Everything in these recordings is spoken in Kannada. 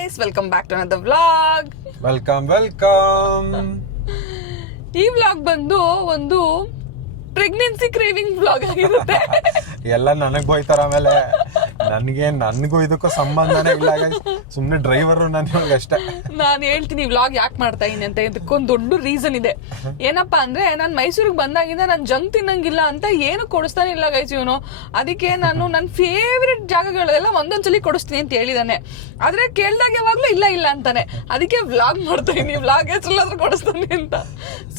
Guys welcome back to another vlog welcome welcome ಈ ವ್ಲಾಗ್ ಬಂದು ಒಂದು ಪ್ರೆಗ್ನೆನ್ಸಿ ಕ್ರೇವಿಂಗ್ ವ್ಲಾಗ್ ಆಗಿರುತ್ತೆ. ಎಲ್ಲ ನನಗೆ ಹೋಯ್ತಾರ ಆಮೇಲೆ. ನನ್ಗೆ, ನನಗೂ ಇದಕ್ಕೂ ಸಂಬಂಧನೇ ಇಲ್ಲ. ಸುಮ್ಮನೆ ಡ್ರೈವರ್ ನಾನು ಅಷ್ಟೇ. ನಾನು ಹೇಳ್ತೀನಿ ವ್ಲಾಗ್ ಯಾಕೆ ಮಾಡ್ತಾ ಇದೀನಿ ಅಂತ. ಇದಕ್ಕೊಂದು ದೊಡ್ಡ ರೀಸನ್ ಇದೆ. ಏನಪ್ಪಾ ಅಂದ್ರೆ, ನಾನು ಮೈಸೂರಿಗೆ ಬಂದಾಗಿಂದ ನಾನು ಜಂಕ್ ತಿನ್ನಂಗಿಲ್ಲ ಅಂತ ಏನು ಕೊಡಿಸ್ತಾನೆ ಇಲ್ಲ ಗೈಸ್ ಇವನು. ಅದಕ್ಕೆ ನಾನು ನನ್ನ ಫೇವ್ರೆಟ್ ಜಾಗಗಳೆಲ್ಲ ಒಂದೊಂದ್ಸಲಿ ಕೊಡಿಸ್ತೀನಿ ಅಂತ ಹೇಳಿದಾನೆ. ಆದ್ರೆ ಕೇಳ್ದಾಗ ಯಾವಾಗ್ಲೂ ಇಲ್ಲ ಇಲ್ಲ ಅಂತಾನೆ. ಅದಕ್ಕೆ ವ್ಲಾಗ್ ಮಾಡ್ತಾ ಇದೀನಿ. ವ್ಲಾಗ್ ಹೆಸರಲ್ಲಾದ್ರೂ ಕೊಡಿಸ್ತಾನೆ ಅಂತ.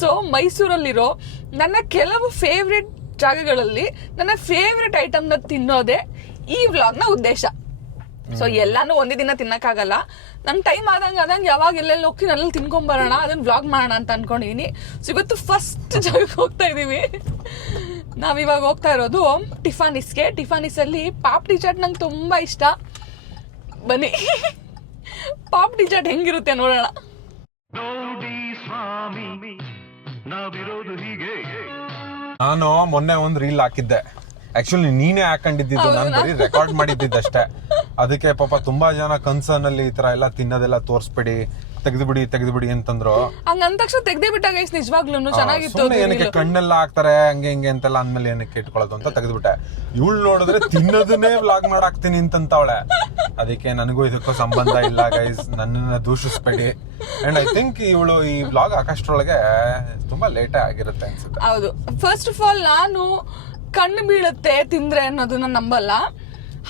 ಸೊ ಮೈಸೂರಲ್ಲಿರೋ ನನ್ನ ಕೆಲವು ಫೇವ್ರೆಟ್ ಜಾಗಗಳಲ್ಲಿ ನನ್ನ ಫೇವ್ರೆಟ್ ಐಟಮ್ನ ತಿನ್ನೋದೇ ಈ ವ್ಲಾಗ್ನ ಉದ್ದೇಶ. ಸೊ ಎಲ್ಲಾನು ಒಂದೇ ದಿನ ತಿನ್ನಕ್ಕಾಗಲ್ಲ. ನಂಗೆ ಟೈಮ್ ಆದಂಗ ಆದಂಗೆ ಯಾವಾಗ ಎಲ್ಲೆಲ್ಲಿ ಹೋಗ್ತೀನಿ ನಲ್ಲಿ ತಿನ್ಕೊಂಬರೋಣ ಅದನ್ನ ವ್ಲಾಗ್ ಮಾಡೋಣ ಅಂತ ಅನ್ಕೊಂಡಿದೀನಿ. ಸೊ ಇವತ್ತು ಫಸ್ಟ್ ಜಾಗಕ್ಕೆ ಹೋಗ್ತಾ ಇದೀವಿ. ನಾವಿವಾಗ ಹೋಗ್ತಾ ಇರೋದು ಟಿಫಾನಿಸ್ಗೆ ಟಿಫಾನಿಸ್ ಅಲ್ಲಿ ಪಾಪ್ಡಿ ಚಾಟ್ ನಂಗೆ ತುಂಬಾ ಇಷ್ಟ. ಬನ್ನಿ. ಪಾಪ್ ಚಾಟ್ ಹೆಂಗಿರುತ್ತೆ ನೋಡೋಣ. ನಾನು ಮೊನ್ನೆ ಒಂದು ರೀಲ್ ಹಾಕಿದ್ದೆ. ಆಕ್ಚುಲಿ ನೀನೇ ಹಾಕೊಂಡಿದ್ದು ನಾನು ಬರೀ ರೆಕಾರ್ಡ್ ಮಾಡಿದ್ದಷ್ಟೇ. ಅದಕ್ಕೆ ಪಾಪ ತುಂಬಾ ಜನ ಕನ್ಸರ್ನ್ ಅಲ್ಲಿ ಈ ತರ ಎಲ್ಲ ತಿನ್ನೋದೆಲ್ಲ ತೋರಿಸ್ಬೇಡಿ ತೆಗೆದು ಬಿಡಿ ತೆಗೆದು ಬಿಡಿ ಅಂತಂದ್ರು ತಕ್ಷಣ ತೆಗ್ದೇ ಬಿಟ್ಟಾಗ ನಿಜವಾಗ್ಲೂ ಚೆನ್ನಾಗಿತ್ತು ಸುಮ್ನೆ ಏನಕ್ಕೆ. ಕಣ್ಣೆಲ್ಲ ಹಾಕ್ತಾರೆ ಹಂಗೆ ಹಿಂಗೆ ಅಂತೆಲ್ಲ ಅಂದ್ಮೇಲೆ ಏನಕ್ಕೆ ಇಟ್ಕೊಳ್ಳೋದು ಅಂತ ತೆಗೆದ್ಬಿಟ್ಟೆ. ಇವಳು ನೋಡಿದ್ರೆ ತಿನ್ನೋದನ್ನೇ ವ್ಲಾಗ್ ಮಾಡಾಕ್ತೀನಿ ಅಂತಂತವಳೆ. ಅದಕ್ಕೆ ನನಗೂ ಇದಕ್ಕೂ ಸಂಬಂಧ ಇಲ್ಲ ಗೈಸ್ ನನ್ನನ್ನ ದೂಷಿಸ್ಬೇಡಿ. ಅಂಡ್ ಐ ಥಿಂಕ್ ಇವಳು ಈ ವ್ಲಾಗ್ ಹಾಕಷ್ಟ್ರೊಳಗೆ ತುಂಬಾ ಲೇಟೇ ಆಗಿರುತ್ತೆ ಅನ್ಸುತ್ತೆ. ಹೌದು. ಫಸ್ಟ್ ಆಫ್ ಆಲ್ ನಾನು ಕಣ್ಣು ಬೀಳುತ್ತೆ ತಿಂದ್ರೆ ಅನ್ನೋದನ್ನ ನಂಬಲ್ಲ.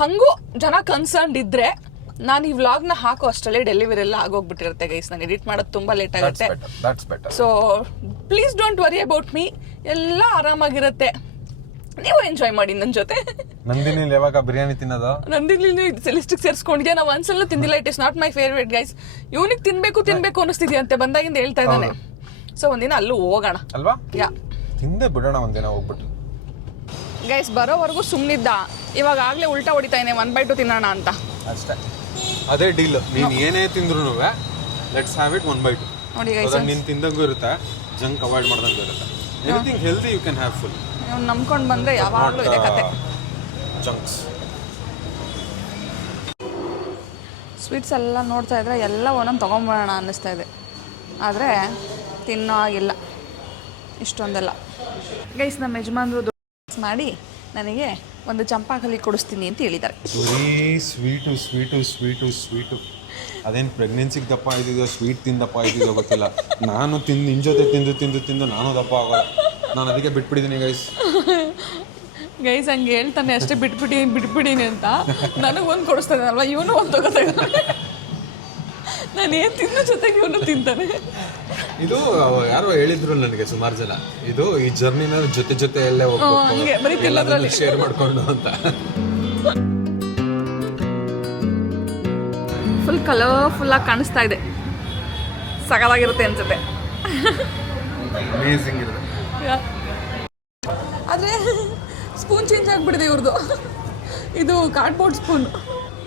ಹಂಗೂ ಜನ ಕನ್ಸರ್ನ್ಡ್ ಇದ್ರೆ ನಾನು ಈ ವ್ಲಾಗ್ನ ಹಾಕೋ ಅಷ್ಟರಲ್ಲೇ ಡೆಲಿವರಿ ಎಲ್ಲ ಆಗೋಗ್ಬಿಟ್ಟಿರುತ್ತೆ ಗೈಸ್ ನಾನು ಎಡಿಟ್ ಮಾಡೋದು ತುಂಬಾ ಲೇಟ್ ಆಗುತ್ತೆ. So please don't worry about me ಎಲ್ಲ ಆರಾಮಾಗಿರುತ್ತೆ. ನೀವು ಎಂಜಾಯ್ ಮಾಡಿ ನನ್ನ ಜೊತೆ. ನಂದಿನಿ ಯಾವಾಗ ಬಿರಿಯಾನಿ ತಿನ್ನೋದು? ನಂದಿಲ್ಲಿ ಸೆಲಿಸ್ಟಿಕ್ ಸೇರಿಸ್ಕೊಂಡಿದ್ಯಾ? ನಾವು ಒಂದ್ಸಲ ತಿಂದಿಲ್ಲ. It is not my favourite guys ಇವನಿಗೆ ತಿನ್ಬೇಕು ತಿನ್ಬೇಕು ಅನಿಸ್ತಿದ್ಯಂತೆ ಬಂದಾಗಿಂದ ಹೇಳ್ತಾ ಇದ್ದಾನೆ. ಸೊ ಒಂದಿನ ಅಲ್ಲೂ ಹೋಗೋಣ. ಅಲ್ವಾ? ಯಾ ಹಿಂದೆ ಬಿಡೋಣ ಒಂದಿನ ಹೋಗ್ಬಿಟ್ಟು. ಗೈಸ್ ಬರೋವರೆಗೂ ಸುಮ್ಮನಿದ್ದ ಇವಾಗ ಆಗ್ಲೇ ಉಲ್ಟಾ ಹೊಡಿತಾ ಇದ್ದಾನೆ ಒನ್ ಬೈ ಟು ತಿನ್ನೋಣ ಅಂತ. ಅಷ್ಟೇ. ಅದೇ ಡೀಲ್ ನೀನು ಏನೇ ತಿಂದ್ರು let's have it one by two ನೋಡಿ ಗೈಸ್ ನಿನ್ ತಿಂದಂಗೂ ಇರುತ್ತೆ ಜಂಕ್ ಅವಾಯ್ಡ್ ಮಾಡ್ದಂಗೂ ಇರುತ್ತೆ. Anything healthy you can have full ನೀವು ನಂಬ್ಕೊಂಡು ಬಂದ್ರೆ ಯಾವಾಗಲೂ ಇದೆ ಕತೆ. ಜಂಕ್ಸ್ ಸ್ವೀಟ್ಸ್ ಎಲ್ಲ ನೋಡ್ತಾ ಇದ್ರೆ ಎಲ್ಲ ಒಂದೊಂದು ತೊಗೊಂಬರೋಣ ಅನ್ನಿಸ್ತಾ ಇದೆ. ಆದರೆ ತಿನ್ನೋ ಆಗಿಲ್ಲ ಇಷ್ಟೊಂದೆಲ್ಲ. ಗೈಸ್ ನಮ್ಮ ಯಜಮಾನ್ರು ಮಾಡಿ ನನಗೆ ಒಂದು ಚಂಪಾಕಲಿ ಕೊಡಿಸ್ತೀನಿ ಅಂತ ಹೇಳಿದ್ದಾರೆ. ಬರೀ ಸ್ವೀಟು ಸ್ವೀಟು ಸ್ವೀಟು ಸ್ವೀಟು. ಅದೇನು ಪ್ರೆಗ್ನೆನ್ಸಿಗೆ ದಪ್ಪ ಇದ್ದಿದ್ದೋ ಸ್ವೀಟ್ ತಿಂದಪ್ಪ ದಪ್ಪ ಇದ್ದಿದ್ದೋ ಗೊತ್ತಿಲ್ಲ. ನಾನು ತಿಂದು ನಿನ್ನ ಜೊತೆ ತಿಂದು ತಿಂದು ತಿಂದು ನಾನು ದಪ್ಪ ಆಗೋಲ್ಲ. ನಾನು ಅದಕ್ಕೆ ಬಿಟ್ಬಿಟ್ಟಿದ್ದೀನಿ ಗೈಸ್ ಗೈಸ್ ಹಂಗೆ ಹೇಳ್ತಾನೆ ಅಷ್ಟೇ ಬಿಟ್ಬಿಡಿ ಬಿಟ್ಬಿಡೀನಿ ಅಂತ. ನನಗೊಂದು ಕೊಡಿಸ್ತಾನೆ ಅಲ್ವಾ ಇವನು ಒಂದು ತಗೋತಾ ನಾನು ಏನು ತಿನ್ನೋ ಜೊತೆಗೆ ಇವನು ತಿಂತಾನೆ. ಇದು ಯಾರೋ ಹೇಳಿದ್ರು ನನಗೆ ಸುಮಾರು ಜನ. ಇದು ಈ ಜರ್ನಿನ ಜೊತೆ ಜೊತೆ ಎಲ್ಲೇ ಹಂಗೆ ಬರೀ ತಿನ್ನೋದ್ರಲ್ಲಿ. ಶೇರ್ ಮಾಡ್ಕೊಂಡು ಅಂತ. ಫುಲ್ ಕಲರ್ಫುಲ್ಲಾಗಿ ಕಾಣಿಸ್ತಾ ಇದೆ. ಸಗಲಾಗಿರುತ್ತೆ ಅನ್ಸುತ್ತೆ. ಅಮೇಸಿಂಗ್ ಇರುತ್ತೆ ಆದರೆ ಸ್ಪೂನ್ ಚೇಂಜ್ ಆಗಿಬಿಡಿದೆ ಇವ್ರದ್ದು ಇದು cardboard spoon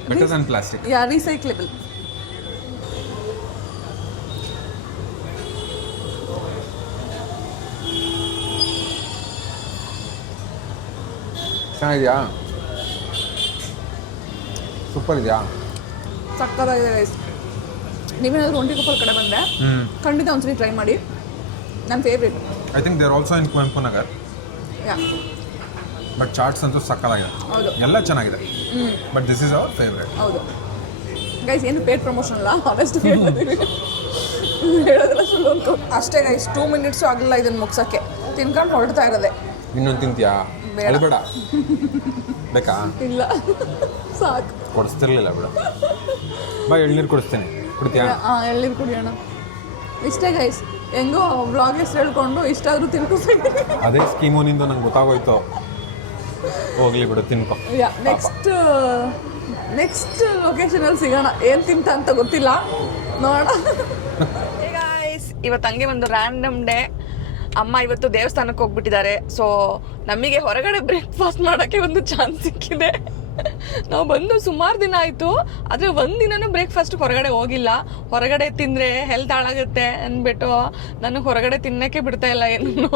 better than plastic ಯಾ ರೀಸೈಕ್ಲೇಬಲ್ ಚೆನ್ನಾಗಿದೆಯಾ? ಸೂಪರ್ ಇದೆಯಾ ಸಕ್ಕತ್ತಾಗಿದೆ ಗೈಸ್ ನೀವೇನಾದರೂ ಒಂಟಿ ಕೊಪ್ಪಲ್ ಕಡೆ ಬಂದರೆ ಖಂಡಿತ ಒಂದ್ಸರಿ ಟ್ರೈ ಮಾಡಿ. ನನ್ನ favourite I think there also in Kuvempu Nagar yeah but chats ಅಂತೂ ಸಕ್ಕತ್ತಾಗಿದೆ. ಹೌದು. ಎಲ್ಲ ಚೆನ್ನಾಗಿದೆ. But this is our favourite ಹೌದು. ಗೈಸ್ ಏನು ಪೇಡ್ ಪ್ರಮೋಷನ್ ಅಲ್ಲ? ಆನೆಸ್ಟ್ ಹೇಳೋದಿಲ್ಲ. ಹೇಳೋದೆಲ್ಲ ಸುಳ್ಳು ಅಂತ ಅಷ್ಟೇ ಗೈಸ್ ಟೂ ಮಿನಿಟ್ಸು ಆಗಲಿಲ್ಲ ಇದನ್ನು ಮುಗ್ಸೋಕ್ಕೆ. ತಿನ್ಕೊಂಡು ಹೊರಡ್ತಾ ಇರೋದೆ. ಇನ್ನೊಂದು ತಿಂತೀಯಾ? ಬೇಡ. ಬೇಕಾ? ಇಲ್ಲ. ಸಾಕು. ಕೊಡಿಸ್ತಿರ್ಲಿಲ್ಲ ಬಿಡು. ಬಾ ಎಳ್ನೀರು ಕೊಡಿಸ್ತೀನಿ. ಕುಡ್ತೀಯಾ? ಹಾಂ ಎಳ್ನೀರು ಕುಡಿಯೋಣ. ಇಷ್ಟೇ ಗೈಸ್ ಹೆಂಗೋ ವ್ಲಾಗ್ ಹೆಸ್ರು ಹೇಳ್ಕೊಂಡು ಇಷ್ಟಾದರೂ ತಿನ್ಕೋಬೇಕು ಅದೇ ಸ್ಕೀಮು ನಿಂದು ನಂಗೆ ಗೊತ್ತಾಗೋಯ್ತು. ಹೋಗ್ಲಿ ಬಿಡು ತಿನ್ಕೊ. ಯಾ ನೆಕ್ಸ್ಟ್ ನೆಕ್ಸ್ಟ್ ಲೊಕೇಶನಲ್ಲಿ ಸಿಗೋಣ. ಏನು ತಿಂತ ಅಂತ ಗೊತ್ತಿಲ್ಲ. ನೋಡೋಣ. ಗಾಯ್ಸ್ ಇವತ್ತು ಹಂಗೆ ಒಂದು ರ್ಯಾಂಡಮ್ ಡೇ ಅಮ್ಮ ಇವತ್ತು ದೇವಸ್ಥಾನಕ್ಕೆ ಹೋಗ್ಬಿಟ್ಟಿದ್ದಾರೆ. ಸೊ ನಮಗೆ ಹೊರಗಡೆ ಬ್ರೇಕ್ಫಾಸ್ಟ್ ಮಾಡೋಕ್ಕೆ ಒಂದು ಚಾನ್ಸ್ ಸಿಕ್ಕಿದೆ. ನಾವು ಬಂದು ಸುಮಾರು ದಿನ ಆಯಿತು, ಆದರೆ ಒಂದು ಬ್ರೇಕ್ಫಾಸ್ಟ್ ಹೊರಗಡೆ ಹೋಗಿಲ್ಲ. ಹೊರಗಡೆ ತಿಂದರೆ ಹೆಲ್ತ್ ಹಾಳಾಗುತ್ತೆ ಅಂದ್ಬಿಟ್ಟು ನನಗೆ ಹೊರಗಡೆ ತಿನ್ನೋಕ್ಕೆ ಬಿಡ್ತಾ ಇಲ್ಲ ಏನು.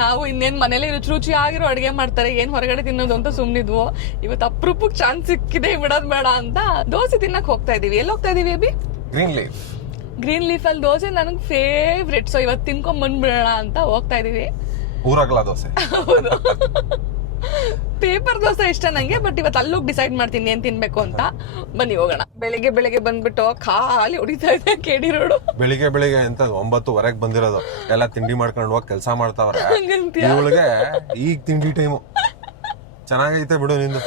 ನಾವು ಇನ್ನೇನು ಮನೇಲಿ ರುಚಿ ರುಚಿ ಆಗಿರೋ ಅಡುಗೆ ಮಾಡ್ತಾರೆ, ಏನು ಹೊರಗಡೆ ತಿನ್ನೋದು ಅಂತ ಸುಮ್ಮನಿದ್ವು ಇವತ್ತು ಅಪ್ರೂಪಕ್ಕೆ ಚಾನ್ಸ್ ಸಿಕ್ಕಿದೆ, ಬಿಡೋದು ಬೇಡ ಅಂತ ದೋಸೆ ತಿನ್ನಕ್ಕೆ ಹೋಗ್ತಾ ಇದ್ದೀವಿ ಎಲ್ಲಿ ಹೋಗ್ತಾ ಇದ್ದೀವಿ Abhi? Green leaf green leaf ಅಲ್ಲಿ ದೋಸೆ ನನಗೆ ಫೇವ್ರೆಟ್ ಸೊ ಇವತ್ತು ತಿನ್ಕೊಂಡ್ ಬಂದ್ಬಿಡೋಣ ಅಂತ ಹೋಗ್ತಾ ಇದೀವಿ. ಊರಗಲ ದೋಸೆ. ಹೌದು. ಪೇಪರ್ ದೋಸೆ ಇಷ್ಟ ನಂಗೆ ಬಟ್ ಇವತ್ತು ಅಲ್ಲೋಗಿ ಡಿಸೈಡ್ ಮಾಡ್ತೀನಿ ಏನ್ ತಿನ್ಬೇಕು ಅಂತ. ಬನ್ನಿ ಹೋಗೋಣ. ಬೆಳಿಗ್ಗೆ ಬೆಳಿಗ್ಗೆ ಬಂದ್ಬಿಟ್ಟು ಖಾಲಿ ಹೊಡಿತಾ ಇದೆ ಕೇಡಿ ರೋಡು. ಬೆಳಿಗ್ಗೆ ಬೆಳಿಗ್ಗೆ ಅಂತ ಒಂಬತ್ತುವರೆಗೆ ಬಂದಿರೋದು. ಎಲ್ಲ ತಿಂಡಿ ಮಾಡ್ಕೊಂಡು ಹೋಗಿ ಕೆಲಸ ಮಾಡ್ತಾವ್ರೆ. ಹಂಗಂತ್ಯ? ಇವಳಿಗೆ ಈಗ ತಿಂಡಿ ಟೈಮು ಚೆನ್ನಾಗೈತೆ ಬಿಡು ನಿಂದು.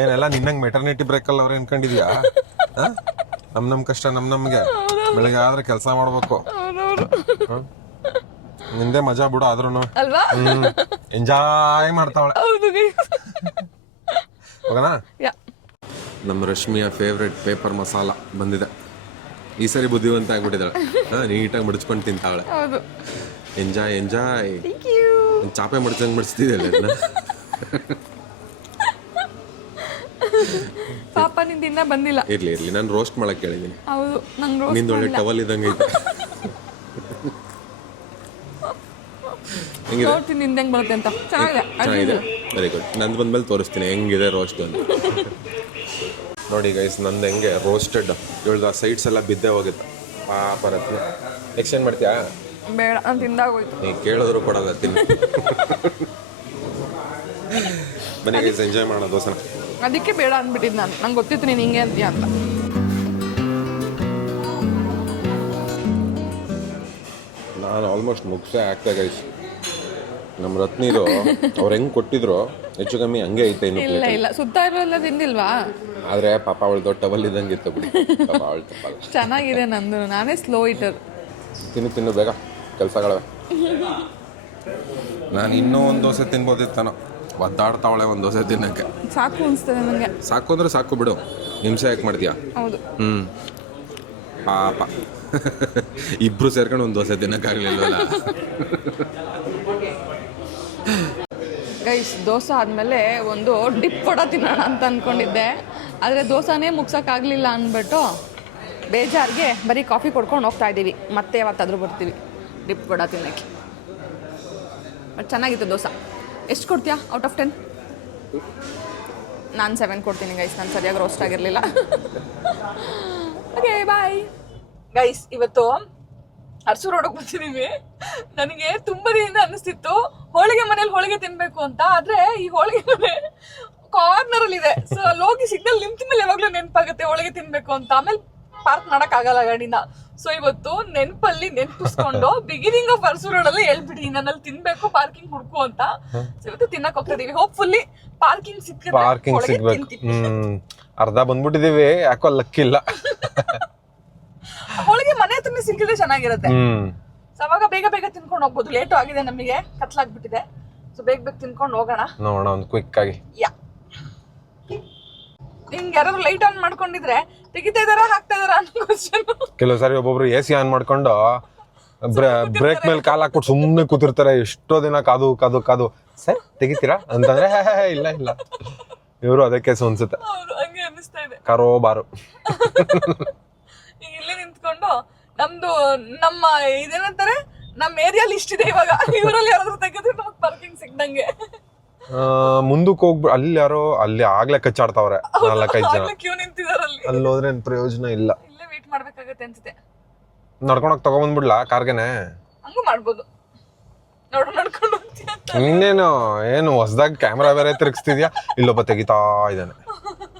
ಏನೆಲ್ಲ ನಿನ್ನಂಗ್ ಮೆಟರ್ನಿಟಿ ಬ್ರೇಕ್ ಅಲ್ಲಿ ಅವ್ರು ಅನ್ಕೊಂಡಿದ್ಯಾ? ನಮ್ ನಮ್ ಕಷ್ಟ ನಮ್ ನಮ್ಗೆ. ಬೆಳಿಗ್ಗೆ ಆದ್ರೆ ಕೆಲಸ ಮಾಡ್ಬೇಕು? ನಿಂದೆ ಮಜಾ ಬಿಡು ಆದ್ರೂ ಅಲ್ವಾ? ಎಂಜಾಯ್ ಮಾಡ್ತಾವಳೆ. ಹೌದು guys. ಹೋಗೋಣ ಯಾ. ನಮ್ಮ ರಶ್ಮಿಯ ಫೇವ್ರೆಟ್ ಪೇಪರ್ ಮಸಾಲ ಬಂದಿದೆ. ಈ ಸರಿ ಬುದ್ಧಿವಂತ ಆಗ್ಬಿಟ್ಟಿದ್ದಾಳೆ ಹಾ ನೀಟಾಗಿ ಮಡಚ್ಕೊಂಡು ತಿಂತಾವಳೆ. ಹೌದು. ಎಂಜಾಯ್ ಎಂಜಾಯ್ ಥ್ಯಾಂಕ್ ಯು ಚಾಪೆ ಮಡಚಂಗೆ ಮಡಿಸ್ತಿದ್ಯಲ್ಲ ಇದನ್ನ ಪಾಪ ನಿಂದ ಇನ್ನ ಬಂದಿಲ್ಲ. ಇರ್ಲಿ ಇರ್ಲಿ. ನಾನು ರೋಸ್ಟ್ ಮಾಡಕ್ ಕೇಳಿದ್ದೀನಿ ಹೌದು ನಂಗೆ ನಿಂದ ಒಳ್ಳೆ ಟವಲ್ ಇದ್ದಂಗೆ ಐತೆ. ಹೆಂಗಿದೆ? ನೋಡ್ತೀನಿ ನಿಂದ ಹೆಂಗ್ ಬರುತ್ತೆ ಅಂತ. ಚೆನ್ನಾಗಿದೆ ಚೆನ್ನಾಗಿದೆ. ವೆರಿ ಗುಡ್ ನಂದು ಬಂದ್ಮೇಲೆ ತೋರಿಸ್ತೀನಿ ಹೆಂಗಿದೆ ರೋಸ್ಟ್ ಅಂತ. ನೋಡಿ ಗೈಸ್ ನಂದು ಹೆಂಗೆ ರೋಸ್ಟೆಡ್ ಇವಳ್ದು ಆ ಸೈಡ್ಸ್ ಎಲ್ಲ ಬಿದ್ದೆ ಹೋಗುತ್ತೆ. ಪಾಪ ರತ್ನ. ಎಕ್ಸ್ಚೇಂಜ್ ಮಾಡ್ತೀಯಾ? ಬೇಡ ನಾನು ತಿಂದಾಗೋಯ್ತು. ನೀ ಕೇಳಿದ್ರು ಕೊಡಲ್ಲ ತಿನ್ನಿ ಬನ್ನಿ ಗೈಸ್ ಎಂಜಾಯ್ ಮಾಡೋ ದೋಸೆನ. ಅದಕ್ಕೆ ಬೇಡ ಅಂದ್ಬಿಟ್ಟಿದ್ದು ನಾನು. ನಂಗೆ ಗೊತ್ತಿತ್ತು ನೀನು ಹಿಂಗೆ ಅಂತೀಯ ಅಂತ. ನಾನು ಆಲ್ಮೋಸ್ಟ್ ಮುಗಿಸೇ ಆಗ್ತಾ ಗೈಸ್ ನಮ್ಮ ರತ್ನಿದು ಅವ್ರು ಹೆಂಗೆ ಕೊಟ್ಟಿದ್ರು ಹೆಚ್ಚು ಕಮ್ಮಿ ಹಂಗೆ ಐತೆ ಇನ್ನು ಇಲ್ಲ ಇಲ್ಲ. ಸುತ್ತ ಇರೋಲ್ಲ ತಿಂದಿಲ್ವಾ? ಆದರೆ ಪಾಪ ಅವಳು ದೊಡ್ಡ ಟವಲ್ ಇದ್ದಂಗೆ ಇತ್ತು ಬಿಡಿ. ಪಾಪ ಅವಳು ತಪ್ಪಲ್ಲ ಚೆನ್ನಾಗಿದೆ ನಂದು. ನಾನೇ ಸ್ಲೋ ಇಟರ್ ತಿನ್ನು ತಿನ್ನು ಬೇಗ. ಕೆಲಸಗಳವೆ. ನಾನು ಇನ್ನೂ ಒಂದು ದೋಸೆ ತಿನ್ಬೋದಿತ್ತಾನೋ. ಒದ್ದಾಡ್ತಾವಳೆ ಒಂದು ದೋಸೆ ತಿನ್ನಕ್ಕೆ ಸಾಕು ಅನಿಸ್ತದೆ ನನಗೆ ಸಾಕು ಅಂದ್ರೆ ಸಾಕು ಬಿಡು. ಹಿಂಸೆ ಯಾಕೆ ಮಾಡ್ತೀಯಾ? ಹೌದು. ಹ್ಞೂ ಪಾಪ. ಇಬ್ರು ಸೇರ್ಕೊಂಡು ಒಂದು ದೋಸೆ ತಿನ್ನಕ್ಕಾಗ್ಲಿಲ್ವಲ್ಲ ಗೈಸ್ ದೋಸೆ ಆದಮೇಲೆ ಒಂದು ಡಿಪ್ ಕೂಡ ತಿನ್ನೋಣ ಅಂತ ಅಂದ್ಕೊಂಡಿದ್ದೆ ಆದರೆ ದೋಸೆನೇ ಮುಗ್ಸೋಕ್ಕಾಗಲಿಲ್ಲ ಅಂದ್ಬಿಟ್ಟು ಬೇಜಾರಿಗೆ ಬರೀ ಕಾಫಿ ಕೊಡ್ಕೊಂಡು ಹೋಗ್ತಾ ಇದ್ದೀವಿ ಮತ್ತೆ ಯಾವತ್ತಾದರೂ ಬರ್ತೀವಿ ಡಿಪ್ ಕೂಡ ತಿನ್ನೋಕ್ಕೆ. ಬಟ್ ಚೆನ್ನಾಗಿತ್ತು ದೋಸೆ. ಎಷ್ಟು ಕೊಡ್ತೀಯಾ? ಔಟ್ ಆಫ್ ಟೆನ್ ನಾನು ಸೆವೆನ್ ಕೊಡ್ತೀನಿ ಗೈಸ್ ನಾನು ಸರಿಯಾಗಿ ರೋಸ್ಟ್ ಆಗಿರಲಿಲ್ಲ. ಓಕೆ ಬಾಯ್ ಗೈಸ್ ಇವತ್ತು ಅರಸು ರೋಡಕ್ಕೆ ಬರ್ತಿದೀವಿ ನನಗೆ ತುಂಬ ದಿನದಿಂದ ಅನಿಸ್ತಿತ್ತು ಹೋಳಿಗೆ ಮನೇಲಿ ಹೋಳಿಗೆ ತಿನ್ನಬೇಕು ಅಂತ. ಆದರೆ ಈ ಹೋಳಿಗೆ ಮನೆ ಕಾರ್ನರ್ ಅಲ್ಲಿ ಇದೆ. ಸೊ ಅಲ್ಲಿ ಸಿಗ್ನಲ್ ನಿಂತ ಮೇಲೆ ಯಾವಾಗಲೂ ನೆನಪಾಗುತ್ತೆ ಹೋಳಿಗೆ ತಿನ್ನಬೇಕು ಅಂತ. ಆಮೇಲೆ ಪಾರ್ಕ್ ಮಾಡಕ್ ಆಗಲ್ಲ ಗಾಡಿನ. ಸೊ ಇವತ್ತು ನೆನಪಲ್ಲಿ ನೆನಪಿಸ್ಕೊಂಡು ಬಿಗಿನಿಂಗ್ ಆಫ್ ಅರ್ಸು ರೋಡ್ ಅಲ್ಲಿ ಹೇಳ್ಬಿಡಿ ನನ್ನಲ್ಲಿ ತಿನ್ಬೇಕು ಪಾರ್ಕಿಂಗ್ ಹುಡ್ಕು ಅಂತ. So ಇವತ್ತು ತಿನ್ನಕ್ ಹೋಗ್ತಾ ಇದೀವಿ. ಹೋಪ್ಫುಲ್ಲಿ ಪಾರ್ಕಿಂಗ್ ಸಿಕ್ಕಿದ್ರೆ ಪಾರ್ಕಿಂಗ್ ಹೋಳಿಗೆ ಸಿಗ್ಬೇಕು. ತಿಂತೀವಿ. ಹ್ಮ್. ಅರ್ಧ ಬಂದ್ಬಿಟ್ಟಿದೀವಿ ಯಾಕೋ ಲಕ್ಕಿಲ್ಲ ಹೋಳಿಗೆ ಮನೆ ಹತ್ರನೇ ಸಿಕ್ಕಿದ್ರೆ ಚೆನ್ನಾಗಿರುತ್ತೆ. ಹ್ಮ್. ಸೊ ಅವಾಗ ಬೇಗ ಬೇಗ ತಿನ್ಕೊಂಡು ಹೋಗ್ಬೋದು. ಲೇಟು ಆಗಿದೆ ನಮಗೆ. ಕತ್ಲಾಗ್ಬಿಟ್ಟಿದೆ. ಸೊ ಬೇಗ ಬೇಗ ತಿನ್ಕೊಂಡು ಹೋಗೋಣ. ನೋಡೋಣ ಒಂದು ಕ್ವಿಕ್ ಆಗಿ. ಯಾ ನಿಮ್ಗೆ ಯಾರಾದ್ರು ಲೈಟ್ ಆನ್ ಮಾಡ್ಕೊಂಡಿದ್ರೆ ತೆಗಿತಾ ಇದಾರ ಹಾಕ್ತಾ ಇದಾರ ಅನ್ನೋ ಕ್ವಶನ್ ಕೆಲವು ಸಾರಿ ಒಬ್ಬೊಬ್ರು ಎ ಸಿ ಆನ್ ಮಾಡ್ಕೊಂಡು ಬ್ರೇಕ್ ಮೇಲೆ ಕಾಲ್ ಹಾಕ್ಬಿಟ್ಟು ಸುಮ್ಮನೆ ಕೂತಿರ್ತಾರೆ. ಎಷ್ಟೋ ದಿನ ಕಾದು ಕಾದು ಕಾದು. ಸರ್ ತೆಗಿತೀರಾ? ಅಂತಂದ್ರೆ "ಹೇ, ಹೇ, ಹೇ, ಇಲ್ಲ ಇಲ್ಲ. ಇವರು ಅದಕ್ಕೆ ಅನ್ಸುತ್ತೆ. ಅವರು ಹಂಗೆ ಅನಿಸ್ತಾ ಇದೆ. ಕರೋ ಬಾರು ಈಗ ಇಲ್ಲೇ ನಿಂತ್ಕೊಂಡು ನಮ್ದು ನಮ್ಮ ಇದೇನಂತಾರೆ? ನಮ್ಮ ಏರಿಯಾಲಿ ಇಷ್ಟಿದೆ ಇವಾಗ. ಇವರಲ್ಲಿ ಯಾರಾದ್ರೂ ತೆಗೆದ್ರೆ ನಮಗೆ ಪಾರ್ಕಿಂಗ್ ಸಿಗ್ದಂಗೆ. ಮುಂದಕ್ಕೆ ಹೋಗ್ಬಿಟ್ಟು ಅಲ್ಲಿ ಯಾರೋ ಅಲ್ಲಿ ಆಗ್ಲೇ ಕಚ್ಚಾಡ್ತಾವ್ರೆ ನಾಲ್ಕೈದು ಜನ. ಕ್ಯೂ ನಿಂತಿದಾರಲ್ಲಿ ಅಲ್ಲಿ. ಹೋದ್ರೆ ಏನ್ ಪ್ರಯೋಜನ ಇಲ್ಲ. ಇಲ್ಲೇ ವೇಟ್ ಮಾಡ್ಬೇಕಾಗತ್ತೆ ಅನ್ಸುತ್ತೆ. ನಡ್ಕೊಂಡೋಗಿ ತಗೊಂಬಂದ್ಬಿಡ್ಲಾ ಕಾರ್ಗೆನೆ? ಹಂಗೂ ಮಾಡ್ಬೋದು. ನೋಡು ನಡ್ಕೊಂಡು ಹೋಗ್ತೀಯ ಅಂತ. ಇನ್ನೇನು ಏನು ಹೊಸದಾಗಿ ಕ್ಯಾಮ್ರಾ ಬೇರೆ ತಿರುಗಿಸ್ತಿದ್ಯಾ? ಇಲ್ಲೊಬ್ಬ ತೆಗಿತಾ ಇದ್ದಾನೆ.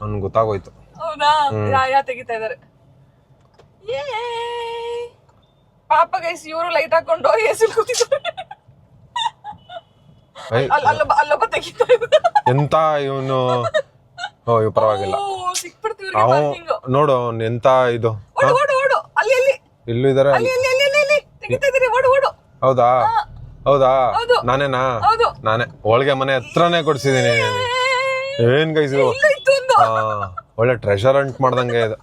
ನನ್ಗೆ ಗೊತ್ತಾಗೋಯ್ತು. ಹೌದಾ? ಯಾ ಯಾ ತೆಗಿತಾ ಇದಾರೆ? ಪಾಪ ಗೈಸ್ ಇವರು ಲೈಟ್ ಹಾಕೊಂಡು ಎಸಿ ಕೂತಿದ್ದಾರೆ. ಅಲ್ಲೊಬ್ಬ ಅಲ್ಲ ಅಲ್ಲ ಇದ್ದಾರೆ ಎಂತ ಇವನು? ಓ ಇವ್ ಪರವಾಗಿಲ್ಲ. ಸಿಕ್ಬಿಡ್ತೀವಿ ಅವ ನೋಡು ಅವ್ನು ಎಂತ ಇದು ಓಡು ಓಡು ಓಡು. ಅಲ್ಲಿ ಅಲ್ಲಿ. ಇಲ್ಲೂ ಇದಾರೆ. ಅಲ್ಲಿ ಅಲ್ಲಿ ಅಲ್ಲಿ ಅಲ್ಲಿ ಅಲ್ಲಿ. ತೆಗಿತಾ ಇದ್ದಾರೆ ಓಡು ಓಡು. ಹೌದಾ? ಹೌದಾ? ನಾನೇನಾ? ನಾನೇ. ಹೋಳಿಗೆ ಮನೆ ಹತ್ರನೇ ಕೊಡ್ಸಿದೀನಿ ಏನ್ ಗೈಸ್ ಒಳ್ಳೆ ಟ್ರೆಷರ್ ಅಂಟ್ ಮಾಡ್ದಂಗೆ ಇದು.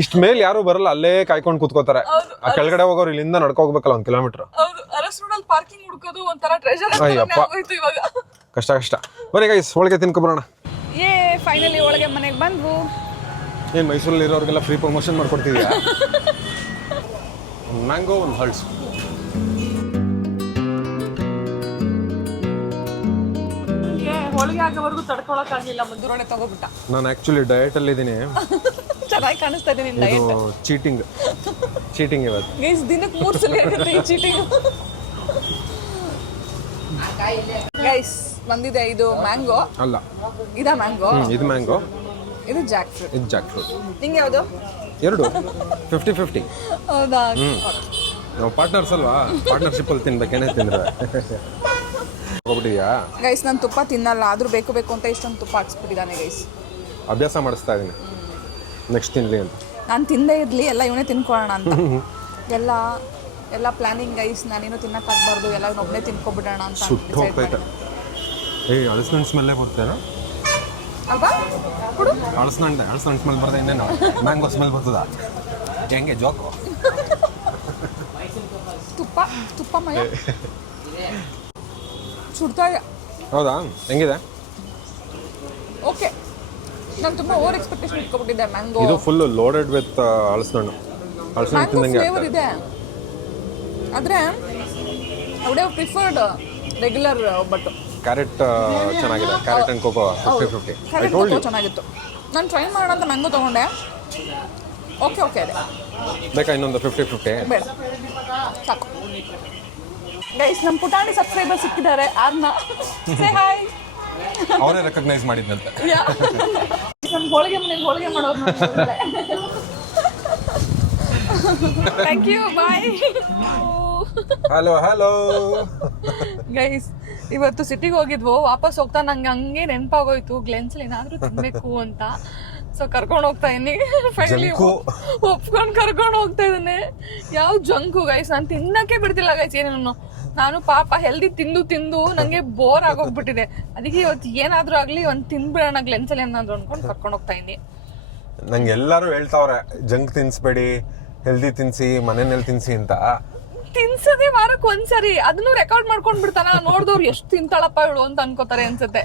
ಇಷ್ಟ ಮೇಲೆ ಯಾರು ಬರಲ್ಲ ಅಲ್ಲೇ ಕಾಯ್ಕೊಂಡು ಕುತ್ಕೋತಾರೆ. ಆ ಕೆಳಗಡೆ ಹೋಗೋರು ಇಲ್ಲಿಂದ ನಡ್ಕೋಗ್ಬೇಕಲ್ಲ ಒಂದ್ ಕಿಲೋಮೀಟರ್ ಅರಸ್ ರೋಡಲ್ಲಿ ಪಾರ್ಕಿಂಗ್ ಹುಡ್ಕೋದು ಒಂಥರ ಟ್ರೆಜರ್ ಅಯ್ಯಪ್ಪ. ಆಗೋಯ್ತು ಇವಾಗ. ಕಷ್ಟ ಕಷ್ಟ. ಬರೀ ಗೈಸ್ ಹೋಳಿಗೆ ತಿನ್ಕೊಬರೋಣ ಏ ಫೈನಲಿ ಒಳಗೆ ಮನೆಗೆ ಬಂದ್ವು. ಏನು ಮೈಸೂರಲ್ಲಿ ಇರೋರಿಗೆಲ್ಲ ಫ್ರೀ ಪ್ರಮೋಷನ್ ಮಾಡ್ಕೊಡ್ತಿದ್ಯಾ? ಮ್ಯಾಂಗೋ ಒಂದು ಹಲ್ಸ್ ಹೋಳಿಗೆ ಆಗೋವರೆಗೂ ತಡ್ಕೊಳಕ್ಕಾಗಲಿಲ್ಲ ಮಧುರೊಡೆ ತಗೋಬಿಟ್ಟ. ನಾನು ಆ್ಯಕ್ಚುಲಿ ಡಯಟಲ್ಲಿದ್ದೀನಿ ಅಲ್ಲಿ ಇದ್ದೀನಿ ಚೆನ್ನಾಗಿ ಕಾಣಿಸ್ತಾ ಇದೆ ನಿನ್ನ ಇದು ಡಯಟ್ ಚೀಟಿಂಗ್ ಚೀಟಿಂಗ್ ಇವತ್ತು. ಗೈಸ್ ದಿನಕ್ಕೆ ಮೂರು ಸಲ ಆಗುತ್ತೆ ಈ ಚೀಟಿಂಗ್ ಗೈಸ್ ಬಂದಿದೆ ಇದು ಮ್ಯಾಂಗೋ. ಅಲ್ಲ. ಇದ ಮ್ಯಾಂಗೋ. ಹ್ಮ್, ಇದು ಮ್ಯಾಂಗೋ. ಇದು ಜಾಕ್ ಫ್ರೂಟ್. ಇದು ಜಾಕ್ ಫ್ರೂಟ್. ನಿಂಗೆ ಯಾವುದು? ಎರಡು. ಫಿಫ್ಟಿ ಫಿಫ್ಟಿ ಹೌದಾ? ನಾವು ಪಾರ್ಟ್ನರ್ಸ್ ಅಲ್ವಾ? ಪಾರ್ಟ್ನರ್ಶಿಪ್ ಅಲ್ಲಿ ತಿನ್ಬೇಕೇನೆ ತಿಂದ್ರೆ. ಹೋಗ್ಬಿಟ್ಟಿದ್ಯಾ? ಗೈಸ್ ನಾನು ತುಪ್ಪ ತಿನ್ನಲ್ಲ. ಆದ್ರೂ ಬೇಕು ಬೇಕು ಅಂತ ಇಷ್ಟೊಂದು ತುಪ್ಪ ಹಾಕ್ಸ್ಬಿಟ್ಟಿದ್ದಾನೆ ಗೈಸ್. ಅಭ್ಯಾಸ ಮಾಡಿಸ್ತಾ ಇದೀನಿ ನೆಕ್ಸ್ಟ್ ತಿನ್ಲಿ ಅಂತ. ನಾನು ತಿಂದೇ ಇರಲಿ ಎಲ್ಲ ಇವನೇ ತಿನ್ಕೊಳ್ಳೋಣ ಅಂತ. ಎಲ್ಲ ಎಲ್ಲ ಪ್ಲಾನಿಂಗ್ ಗೈಸ್ ನಾನೇನು ತಿನ್ನಕ್ಕಾಗಬಾರ್ದು ಎಲ್ಲ ಒಬ್ಬನೇ ತಿನ್ಕೊಬಿಡೋಣ ಅಂತ ಸುಟ್ಟು ಹೋಗ್ತೈತೆ ಏ ಹಳಸಿನ ಸ್ಮೆಲ್ಲೇ ಬರ್ತೇನೋ? ಅಲ್ವಾ? ಕೊಡು. ಹಳಸಿನ ಹಳಸಿನ ಸ್ಮೆಲ್ ಬರ್ತದೆ ಇನ್ನೇನು? ಮ್ಯಾಂಗೋ ಸ್ಮೆಲ್ ಬರ್ತದ? ಹೆಂಗೆ ಜೋಕು ತುಪ್ಪ ತುಪ್ಪ ಮಯ. ಸುಡ್ತಾ ಇದೆ ಹೌದಾ? ಹೆಂಗಿದೆ? ಓಕೆ ನಾನು ತುಂಬಾ ಓವರ್ ಎಕ್ಸ್ಪೆಕ್ಟೇಷನ್ ಇಟ್ಕೊಂಡಿದ್ದೆ ಮ್ಯಾಂಗೋ ಇದು ಫುಲ್ ಲೋಡೆಡ್ ವಿತ್ ಹಳಸಣ್ಣ ಹಳಸಣ್ಣ ತಿನ್ನಂಗೆ ತಿಂದಂಗೆ ಫ್ಲೇವರ್ ಇದೆ. ಆದರೆ ಅವಡೇ ಪ್ರಿಫರ್ಡ್ ರೆಗ್ಯುಲರ್ ಬಟ್ ಕ್ಯಾರೆಟ್ ಚೆನ್ನಾಗಿದೆ. Carrot and cocoa fifty fifty I told you ಚೆನ್ನಾಗಿತ್ತು. ನಾನು ಟ್ರೈ ಮಾಡೋಣ ಅಂತ ಮ್ಯಾಂಗೋ ತಗೊಂಡೆ. ಓಕೆ ಓಕೆ ಅದೇ. ಬೇಕಾ ಇನ್ನೊಂದು ಫಿಫ್ಟಿ ಫಿಫ್ಟಿ ಬೇಡ. ಸಾಕು. ಗೈಸ್ ನಮ್ಮ ಪುಟಾಣಿ ಸಬ್ಸ್ಕ್ರೈಬರ್ ಸಿಕ್ಕಿದ್ದಾರೆ. ಆರ್ನ. ಸೇ ಹಾಯ್ ಅವರೇ ರೆಕಗ್ನೈಸ್ ಮಾಡಿದ್ನಂತೆ. ನಮ್ಮ ಹೋಳಿಗೆ ಮನೆಗೆ ಹೋಳಿಗೆ ಮಾಡೋರು thank you bye hello hello guys ಇವತ್ತು ಸಿಟಿಗೆ ಹೋಗಿದ್ವು ವಾಪಸ್ ಹೋಗ್ತಾ ನಂಗೆ ಹಂಗೆ ನೆನಪಾಗೋಯ್ತು ಗ್ಲೆನ್ಸ್ ಏನಾದ್ರೂ ತಿನ್ಬೇಕು ಅಂತ. ಸೊ ಕರ್ಕೊಂಡು ಹೋಗ್ತಾ ಇನ್ನಿ ಫೈನಲಿ ಜಂಕು. ಒಪ್ಕೊಂಡು ಕರ್ಕೊಂಡು ಹೋಗ್ತಾ ಇದ್ದಾನೆ. ಯಾವ ಜಂಕು ಗೈಸ್ ನಾನು ತಿನ್ನಕ್ಕೆ ಬಿಡ್ತಿಲ್ಲ ಗೈಸ್ ಏನೇನು ನಾನು ಪಾಪ ಹೆಲ್ದಿ ತಿಂದು ತಿಂದು ನಂಗೆ ಬೋರ್ ಆಗೋಗ್ಬಿಟ್ಟಿದೆ. ಅದಕ್ಕೆ ಇವತ್ತು ಏನಾದ್ರೂ ಆಗ್ಲಿ ಒಂದ್ ತಿನ್ಬಿಡೋಣ ಗ್ಲೆನ್ಸಲ್ಲಿ ಏನಾದ್ರು ಅನ್ಕೊಂಡು ಕರ್ಕೊಂಡು ಹೋಗ್ತಾ ಇದ್ದೀನಿ. ನಂಗೆ ಎಲ್ಲರೂ ಹೇಳ್ತಾವ್ರೆ ಜಂಕ್ ತಿನ್ಸ್ಬೇಡಿ ಹೆಲ್ದಿ ತಿನ್ಸಿ ಮನೆಯಲ್ಲಿ ತಿನ್ಸಿ ಅಂತ. ತಿನ್ಸದೆ ವಾರಕ್ಕೆ ಒಂದ್ಸರಿ ಅದನ್ನು ರೆಕಾರ್ಡ್ ಮಾಡ್ಕೊಂಡ್ ಬಿಡ್ತಾನ. ನೋಡಿದವ್ರು ಎಷ್ಟು ತಿಂತಾಳಪ್ಪ ಇವಳು ಅಂತ ಅನ್ಕೋತಾರೆ ಅನ್ಸುತ್ತೆ.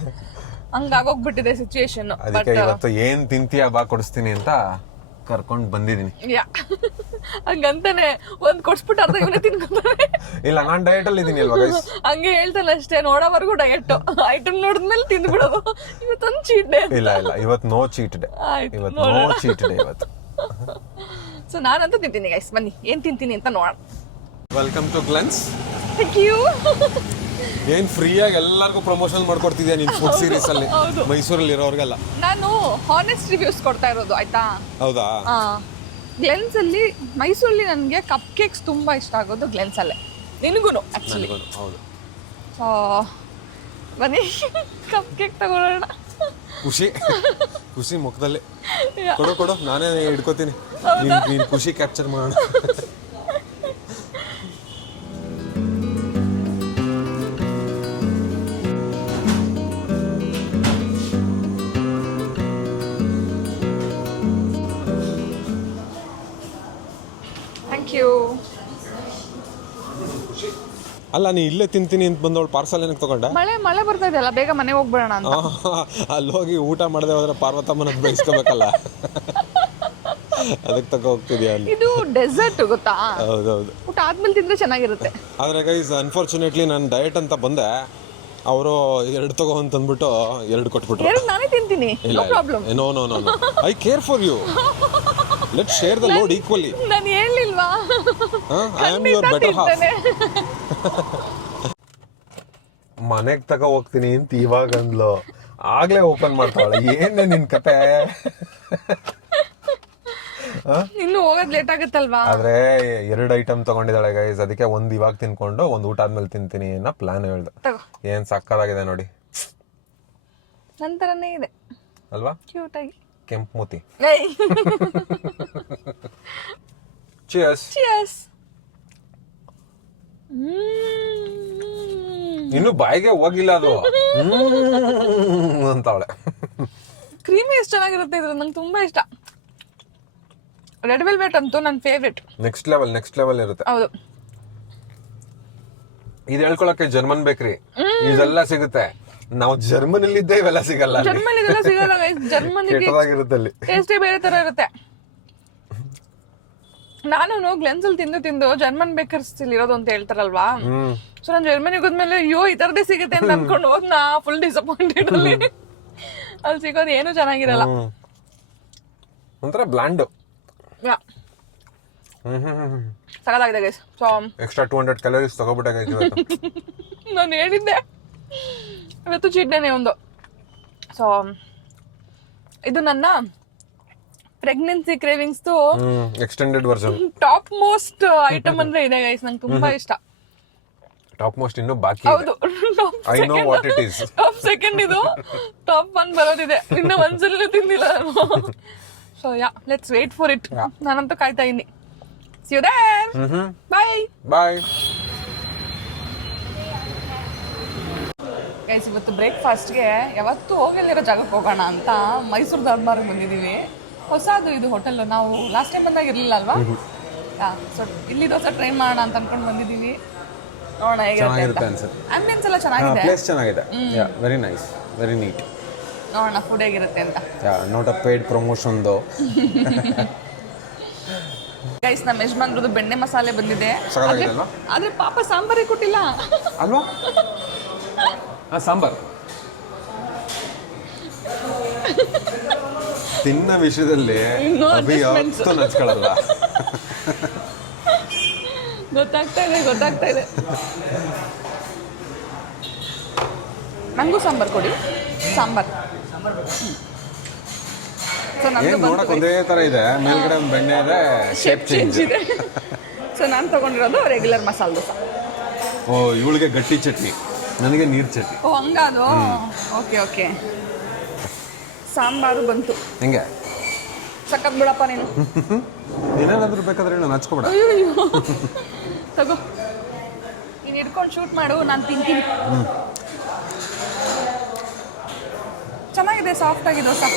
ಹಂಗಾಗೋಗ್ಬಿಟ್ಟಿದೆ ಸಿಚುಯೇಷನ್ ಅದಕ್ಕೆ ಇವತ್ತು ಏನ್ ತಿಂತೀಯ ಬಾ ಕೊಡಿಸ್ತೀನಿ ಅಂತ. ಕರ್ಕೊಂಡ್ ಬಂದಿದ್ದೀನಿ. ಯಾ. ಹಂಗಂತಾನೆ ಒಂದ್ ಕೊಡ್ಸ್ಬಿಟ್ಟು ಅರ್ಧ ಇವನೇ ತಿನ್ಕೊತಾನೆ. ಇಲ್ಲ ನಾನು ಡಯಟ್ ಅಲ್ಲಿ ಇದೀನಿ ಅಲ್ವಾ ಹಂಗೆ ಹೇಳ್ತಾನೆ ಅಷ್ಟೇ ನೋಡೋವರೆಗೂ ಡಯಟ್ ಐಟಮ್ ನೋಡಿದ್ಮೇಲೆ ತಿಂದ್ಬಿಡೋದು. ಇವತ್ತೊಂದು ಚೀಟ್ ಡೇ ಇಲ್ಲ ಇಲ್ಲ ಇವತ್ತು ನೋ ಚೀಟ್ ಡೇ ಆಯ್ತು, ಇವತ್ತು ನೋ ಚೀಟ್ ಡೇ ಇವತ್ತು. ಸೊ ನಾನಂತೂ ತಿಂತೀನಿ ಗೈಸ್ ಬನ್ನಿ ಏನ್ ತಿಂತೀನಿ ಅಂತ ನೋಡೋಣ. Welcome to Glen's thank you ಏನ್ ಫ್ರೀಯಾಗಿ ಎಲ್ಲರಿಗೂ ಪ್ರಮೋಷನ್ ಮಾಡ್ಕೊಡ್ತಿದ್ಯಾ ನಿನ್ ಫುಡ್ ಸೀರೀಸ್ ಅಲ್ಲಿ? ಹೌದು. ಮೈಸೂರಲ್ಲಿ ಇರೋರ್ಗೆಲ್ಲ ನಾನು ಹಾನೆಸ್ಟ್ ರಿವ್ಯೂಸ್ ಕೊಡ್ತಾ ಇರೋದು ಆಯ್ತಾ? ಹೌದಾ? ಗ್ಲೆನ್ಸ್ ಅಲ್ಲಿ ಮೈಸೂರಲ್ಲಿ ನನಗೆ ಕಪ್ ಕೇಕ್ಸ್ ತುಂಬಾ ಇಷ್ಟ ಆಗೋದು ಗ್ಲೆನ್ಸ್ ಅಲ್ಲೇ. ನಿನಗೂ ಆಕ್ಚುಲಿ ಹೌದು. ಸೊ ಬನ್ನಿ ಕಪ್ ಕೇಕ್ ತಗೊಳ್ಳೋಣ. ಖುಷಿ ಖುಷಿ ಮುಖದಲ್ಲಿ. ಕೊಡು ಕೊಡು ನಾನೇ ಹಿಡ್ಕೋತೀನಿ. ನೀನ್ ನೀನ್ ಖುಷಿ ಕ್ಯಾಪ್ಚರ್ ಮಾಡೋಣ. ಅಲ್ಲ ನೀ ಇಲ್ಲೇ ತಿಂತೀನಿ ಅಂತ ಬಂದವಳು ಪಾರ್ಸಲ್ ಏನಕ್ಕೆ ತಗೊಂಡೆ? ಮಳೆ ಮಳೆ ಬರ್ತಾ ಇದೆಯಲ್ಲ ಬೇಗ ಮನೆಗೆ ಹೋಗ್ಬಿಡೋಣ ಅಂತ. ಅಲ್ಲಿ ಹೋಗಿ ಊಟ ಮಾಡದೆ ಹೋದ್ರೆ ಪಾರ್ವತಮ್ಮನ ಬಯಸ್ಕೋಬೇಕಲ್ಲ ಅದಕ್ಕೆ ತಗೋ ಹೋಗ್ತಿದ್ಯಾ ಅಲ್ಲಿ? ಇದು ಡೆಸರ್ಟ್ ಗೊತ್ತಾ? ಹೌದೌದು. ಊಟ ಆದ್ಮೇಲೆ ತಿಂದ್ರೆ ಚೆನ್ನಾಗಿರುತ್ತೆ. ಆದರೆ ಗೈಸ್ ಅನ್ಫಾರ್ಚುನೇಟ್ಲಿ ನಾನು ಡಯಟ್ ಅಂತ ಬಂದೆ. ಅವರು ಎರಡು ತಗೋ ಅಂತ ಅಂದ್ಬಿಟ್ಟು ಎರಡು ಕೊಟ್ಬಿಟ್ರು. ಎರಡು ನಾನೇ ತಿಂತೀನಿ. No problem no no no I care for you let share the load equally ನಾನು ಹೇಳಿಲ್ವಾ I am your better half ಮನೆಗೆ ತಗ ಹೋಗ್ತೀನಿ ಅಂತ ಇವಾಗ ಅಂದ್ಲು. ಆಗ್ಲೇ ಓಪನ್ ಮಾಡ್ತಾಳೆ. ಏನೇ ನಿನ್ ಕತೆ? ಇನ್ನು ಹೋಗೋದ್ ಲೇಟ್ ಆಗುತ್ತಲ್ವಾ? ಆದ್ರೆ ಎರಡು ಐಟಮ್ ತಗೊಂಡಿದ್ದಾಳೆ ಗೈಸ್ ಅದಕ್ಕೆ ಒಂದ್ ಇವಾಗ ತಿನ್ಕೊಂಡು ಒಂದ್ ಊಟ ಆದ್ಮೇಲೆ ತಿಂತೀನಿ ಅನ್ನೋ ಪ್ಲಾನ್ ಹೇಳ್ದೆ. ತಗೋ. ಏನ್ ಸಕ್ಕದಾಗಿದೆ ನೋಡಿ. ನಂತರನೇ ಇದೆ. ಅಲ್ವಾ? ಕ್ಯೂಟ್ ಆಗಿ. ಕೆಂಪು ಮೂತಿ ಚಿಯರ್ಸ್ ಚಿಯರ್ಸ್ ಇನ್ನು ಬಾಯಿಗೆ ಹೋಗಿಲ್ಲ ಅದು. ಹ್ಮ್ ಅಂತಾವಳೆ. ಕ್ರೀಮಿ ಎಷ್ಟು ಚೆನ್ನಾಗಿರುತ್ತೆ ಇದ್ರ ನಂಗೆ ತುಂಬಾ ಇಷ್ಟ. ರೆಡ್ ವೆಲ್ವೆಟ್ ಅಂತೂ ನನ್ನ favourite next level next level ಇರುತ್ತೆ. ಹೌದು. ಇದು ಹೇಳ್ಕೊಳಕ್ಕೆ ಜರ್ಮನ್ ಬೇಕ್ರಿ ಇದೆಲ್ಲ ಸಿಗುತ್ತೆ. ನಾವು ಅಲ್ಲಿ ಇದ್ದೇ ಇವೆಲ್ಲ ಸಿಗಲ್ಲ. ಜರ್ಮನಿ ಇದೆಲ್ಲ ಸಿಗಲ್ಲ ಗೈಸ್ ಜರ್ಮನಿಗೆ ಕೆಟ್ಟದಾಗಿರುತ್ತೆ ಅಲ್ಲಿ ಟೇಸ್ಟೇ ಬೇರೆ ತರ ಇರುತ್ತೆ. ನಾನು ಗ್ಲೆನ್ಸ್ ಅಲ್ಲಿ ತಿಂದು ತಿಂದು ಜರ್ಮನ್ ಬೇಕರ್ಸ್ ಇರೋದು ಅಂತ ಹೇಳ್ತಾರಲ್ವಾ? ಹ್ಮ್. ಸೊ ನಾನು ಜರ್ಮನಿಗೆ ಹೋದ್ಮೇಲೆ ಅಯ್ಯೋ ಈ ತರದೇ ಸಿಗುತ್ತೆ ಅಂತ ಅನ್ಕೊಂಡು ಹೋದ್ ನಾ ಫುಲ್ ಡಿಸಪಾಯಿಂಟೆಡ್ ಅಲ್ಲಿ. ಅಲ್ಲಿ ಸಿಗೋದು ಏನು ಚೆನ್ನಾಗಿರಲ್ಲ. ಹ್ಮ್. ಒಂಥರ ಹ್ಮ್ ಸಖತ್ತಾಗಿದೆ guys so extra two hundred calories ತಗೋಬಿಟ್ಟಾಗ ನಾನು ಹೇಳಿದ್ದೆ. ಇವತ್ತು ಚೀಟ್ಡೇನೆ ಒಂದು. ಸೊ ಇದು ನನ್ನ ಪ್ರೆಗ್ನೆನ್ಸಿ ಕ್ರೇವಿಂಗ್ಸ್ದು ಹ್ಮ್ extended version top most item ಅಂದ್ರೆ ಇದೆ ಗೈಸ್ ನಂಗೆ ತುಂಬಾ ಇಷ್ಟ. ಟಾಪ್ ಮೋಸ್ಟ್ ಇನ್ನೂ ಬಾಕಿ ಹೌದು. I know what it is top second ಇದು. ಟಾಪ್ ಒನ್ ಬರೋದಿದೆ. ಇನ್ನ ಒಂದ್ಸಲ ತಿಂದಿಲ್ಲ ನಾನು. So yeah let's wait for it ನಾನಂತೂ ಕಾಯ್ತಾ ಇದ್ದೀನಿ. See you there hmm bye bye guys ಇವತ್ತು ಬ್ರೇಕ್ಫಾಸ್ಟ್ಗೆ ಯಾವತ್ತೂ ಹೋಗಲಿರೋ ಜಾಗಕ್ಕೆ ಹೋಗೋಣ ಅಂತ ಮೈಸೂರು ದರ್ಬಾರ್ಗೆ ಬಂದಿದ್ದೀವಿ. ಹೊಸದು ಇದು ಹೋಟೆಲ್ ನಾವು ಲಾಸ್ಟ್ ಟೈಮ್ ಬಂದಾಗ ಇರಲಿಲ್ಲ ಅಲ್ವಾ? ಸೊ ಇಲ್ಲಿ ದೋಸೆ ಟ್ರೈ ಮಾಡೋಣ ಅಂತ ಅನ್ಕೊಂಡು ಬಂದಿದ್ದೀವಿ. ನೋಡೋಣ ಹೇಗಿರುತ್ತೆ ಆಂಬಿಯನ್ಸ್ ಎಲ್ಲ ಚೆನ್ನಾಗಿದೆ. ಪ್ಲೇಸ್ ಚೆನ್ನಾಗಿದೆ. ವೆರಿ ನೈಸ್ ವೆರಿ ನೀಟ್ ನೋಡೋಣ ಫುಡ್ ಹೇಗಿರುತ್ತೆ ಅಂತ. ನಾಟ್ ಅ ಪ್ರಮೋಷನ್ ಪ್ರಮೋಷನ್ದು ಗೈಸ್ ನಮ್ಮ ಯಜಮಾನ್ರದ್ದು ಬೆಣ್ಣೆ ಮಸಾಲೆ ಬಂದಿದೆ. ಆದ್ರೆ ಪಾಪ ಸಾಂಬಾರೇ ಕೊಟ್ಟಿಲ್ಲ. ಅಲ್ವಾ? ಹಾಂ ಸಾಂಬಾರ್. ತಿನ್ನ ವಿಷಯದಲ್ಲಿ ನಚ್ಕೊಳಲ್ಲ ಅಭಿ. ಯಾವತ್ತೂ ನಚ್ಕೊಳ್ಳಲ್ಲ. ಗೊತ್ತಾಗ್ತಾ ಇದೆ ಗೊತ್ತಾಗ್ತಾ ಇದೆ. ನಂಗೂ ಸಾಂಬಾರ್ ಕೊಡಿ. ಸಾಂಬಾರ್. ಸೊ ಏನ್ ನಂದು ನೋಡಕ್ ಒಂದೇ ತರ ಇದೆ. ಮೇಲ್ಗಡೆ ಒಂದು ಬೆಣ್ಣೆ ಇದೆ ಶೇಪ್ ಶೇಪ್ ಚೇಂಜ್ ಚೇಂಜ್ ಇದೆ. ಸೊ ನಾನು ತಗೊಂಡಿರೋದು ರೆಗ್ಯುಲರ್ ಮಸಾಲೆ ದೋಸೆ. ಓ ಇವಳಿಗೆ ಗಟ್ಟಿ ಚಟ್ನಿ. ನನಗೆ ನೀರ್ ಚಟ್ನಿ. ಓ ಹಂಗಾದು? Okay okay. ಸಾಂಬಾರು ಬಂತು. ಹೆಂಗೆ? ಸಕ್ಕತ್ ಬಿಡಪ್ಪ ನೀನು. ಏನೇನಾದ್ರೂ ಬೇಕಾದ್ರೆ ನಾನು ಹಚ್ಕೊಬೇಡ ಅಯ್ಯೋ ತಗೋ. ನೀನು ಹಿಡ್ಕೊಂಡು ಶೂಟ್ ಮಾಡು ನಾನು ತಿಂತೀನಿ. ಚೆನ್ನಾಗಿದೆ ಸಾಫ್ಟ್ ಆಗಿ ದೋಸೆ.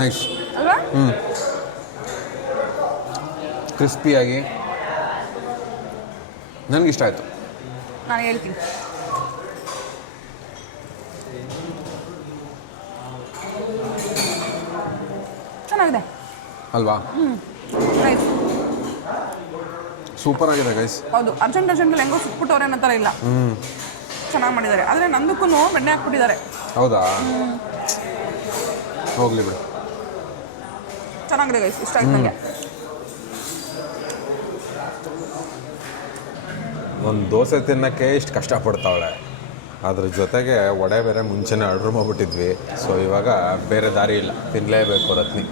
ನೈಸ್ ಅಲ್ವಾ? ಕ್ರಿಸ್ಪಿಯಾಗಿ ನನಗೆ ಇಷ್ಟ ಆಯ್ತು. ನಾನು ಹೇಳ್ತೀನಿ. ಚೆನ್ನಾಗಿದೆ. ಅಲ್ವಾ? ಸೂಪರ್ ಆಗಿದೆ ಗೈಸ್ ಹೌದು. ಅರ್ಜೆಂಟ್ ಅರ್ಜೆಂಟಲ್ಲಿ ಹೆಂಗೋ ಸುಟ್ಬಿಟ್ಟವ್ರೆ ಅನ್ನೋ ಥರ ಇಲ್ಲ. ಹ್ಮ್. ಚೆನ್ನಾಗಿ ಮಾಡಿದ್ದಾರೆ. ಆದರೆ ನಂದಕ್ಕೂ ಬೆಣ್ಣೆ ಹಾಕ್ಬಿಟ್ಟಿದ್ದಾರೆ. ಹೌದಾ? ಹೋಗ್ಲಿ ಬಿಡು. ಚೆನ್ನಾಗಿದೆ ಗೈಸ್ ಇಷ್ಟ ಆಯ್ತು ನನಗೆ ಒಂದು ದೋಸೆ ತಿನ್ನಕ್ಕೆ ಇಷ್ಟು ಕಷ್ಟಪಡ್ತಾವಳೆ. ಅದ್ರ ಜೊತೆಗೆ ವಡೆ ಬೇರೆ ಮುಂಚೆನೇ ಆರ್ಡ್ರ್ ಮಾಡಿಬಿಟ್ಟಿದ್ವಿ. ಸೊ ಇವಾಗ ಬೇರೆ ದಾರಿ ಇಲ್ಲ. ತಿನ್ನಲೇಬೇಕು ರತ್ನಿ.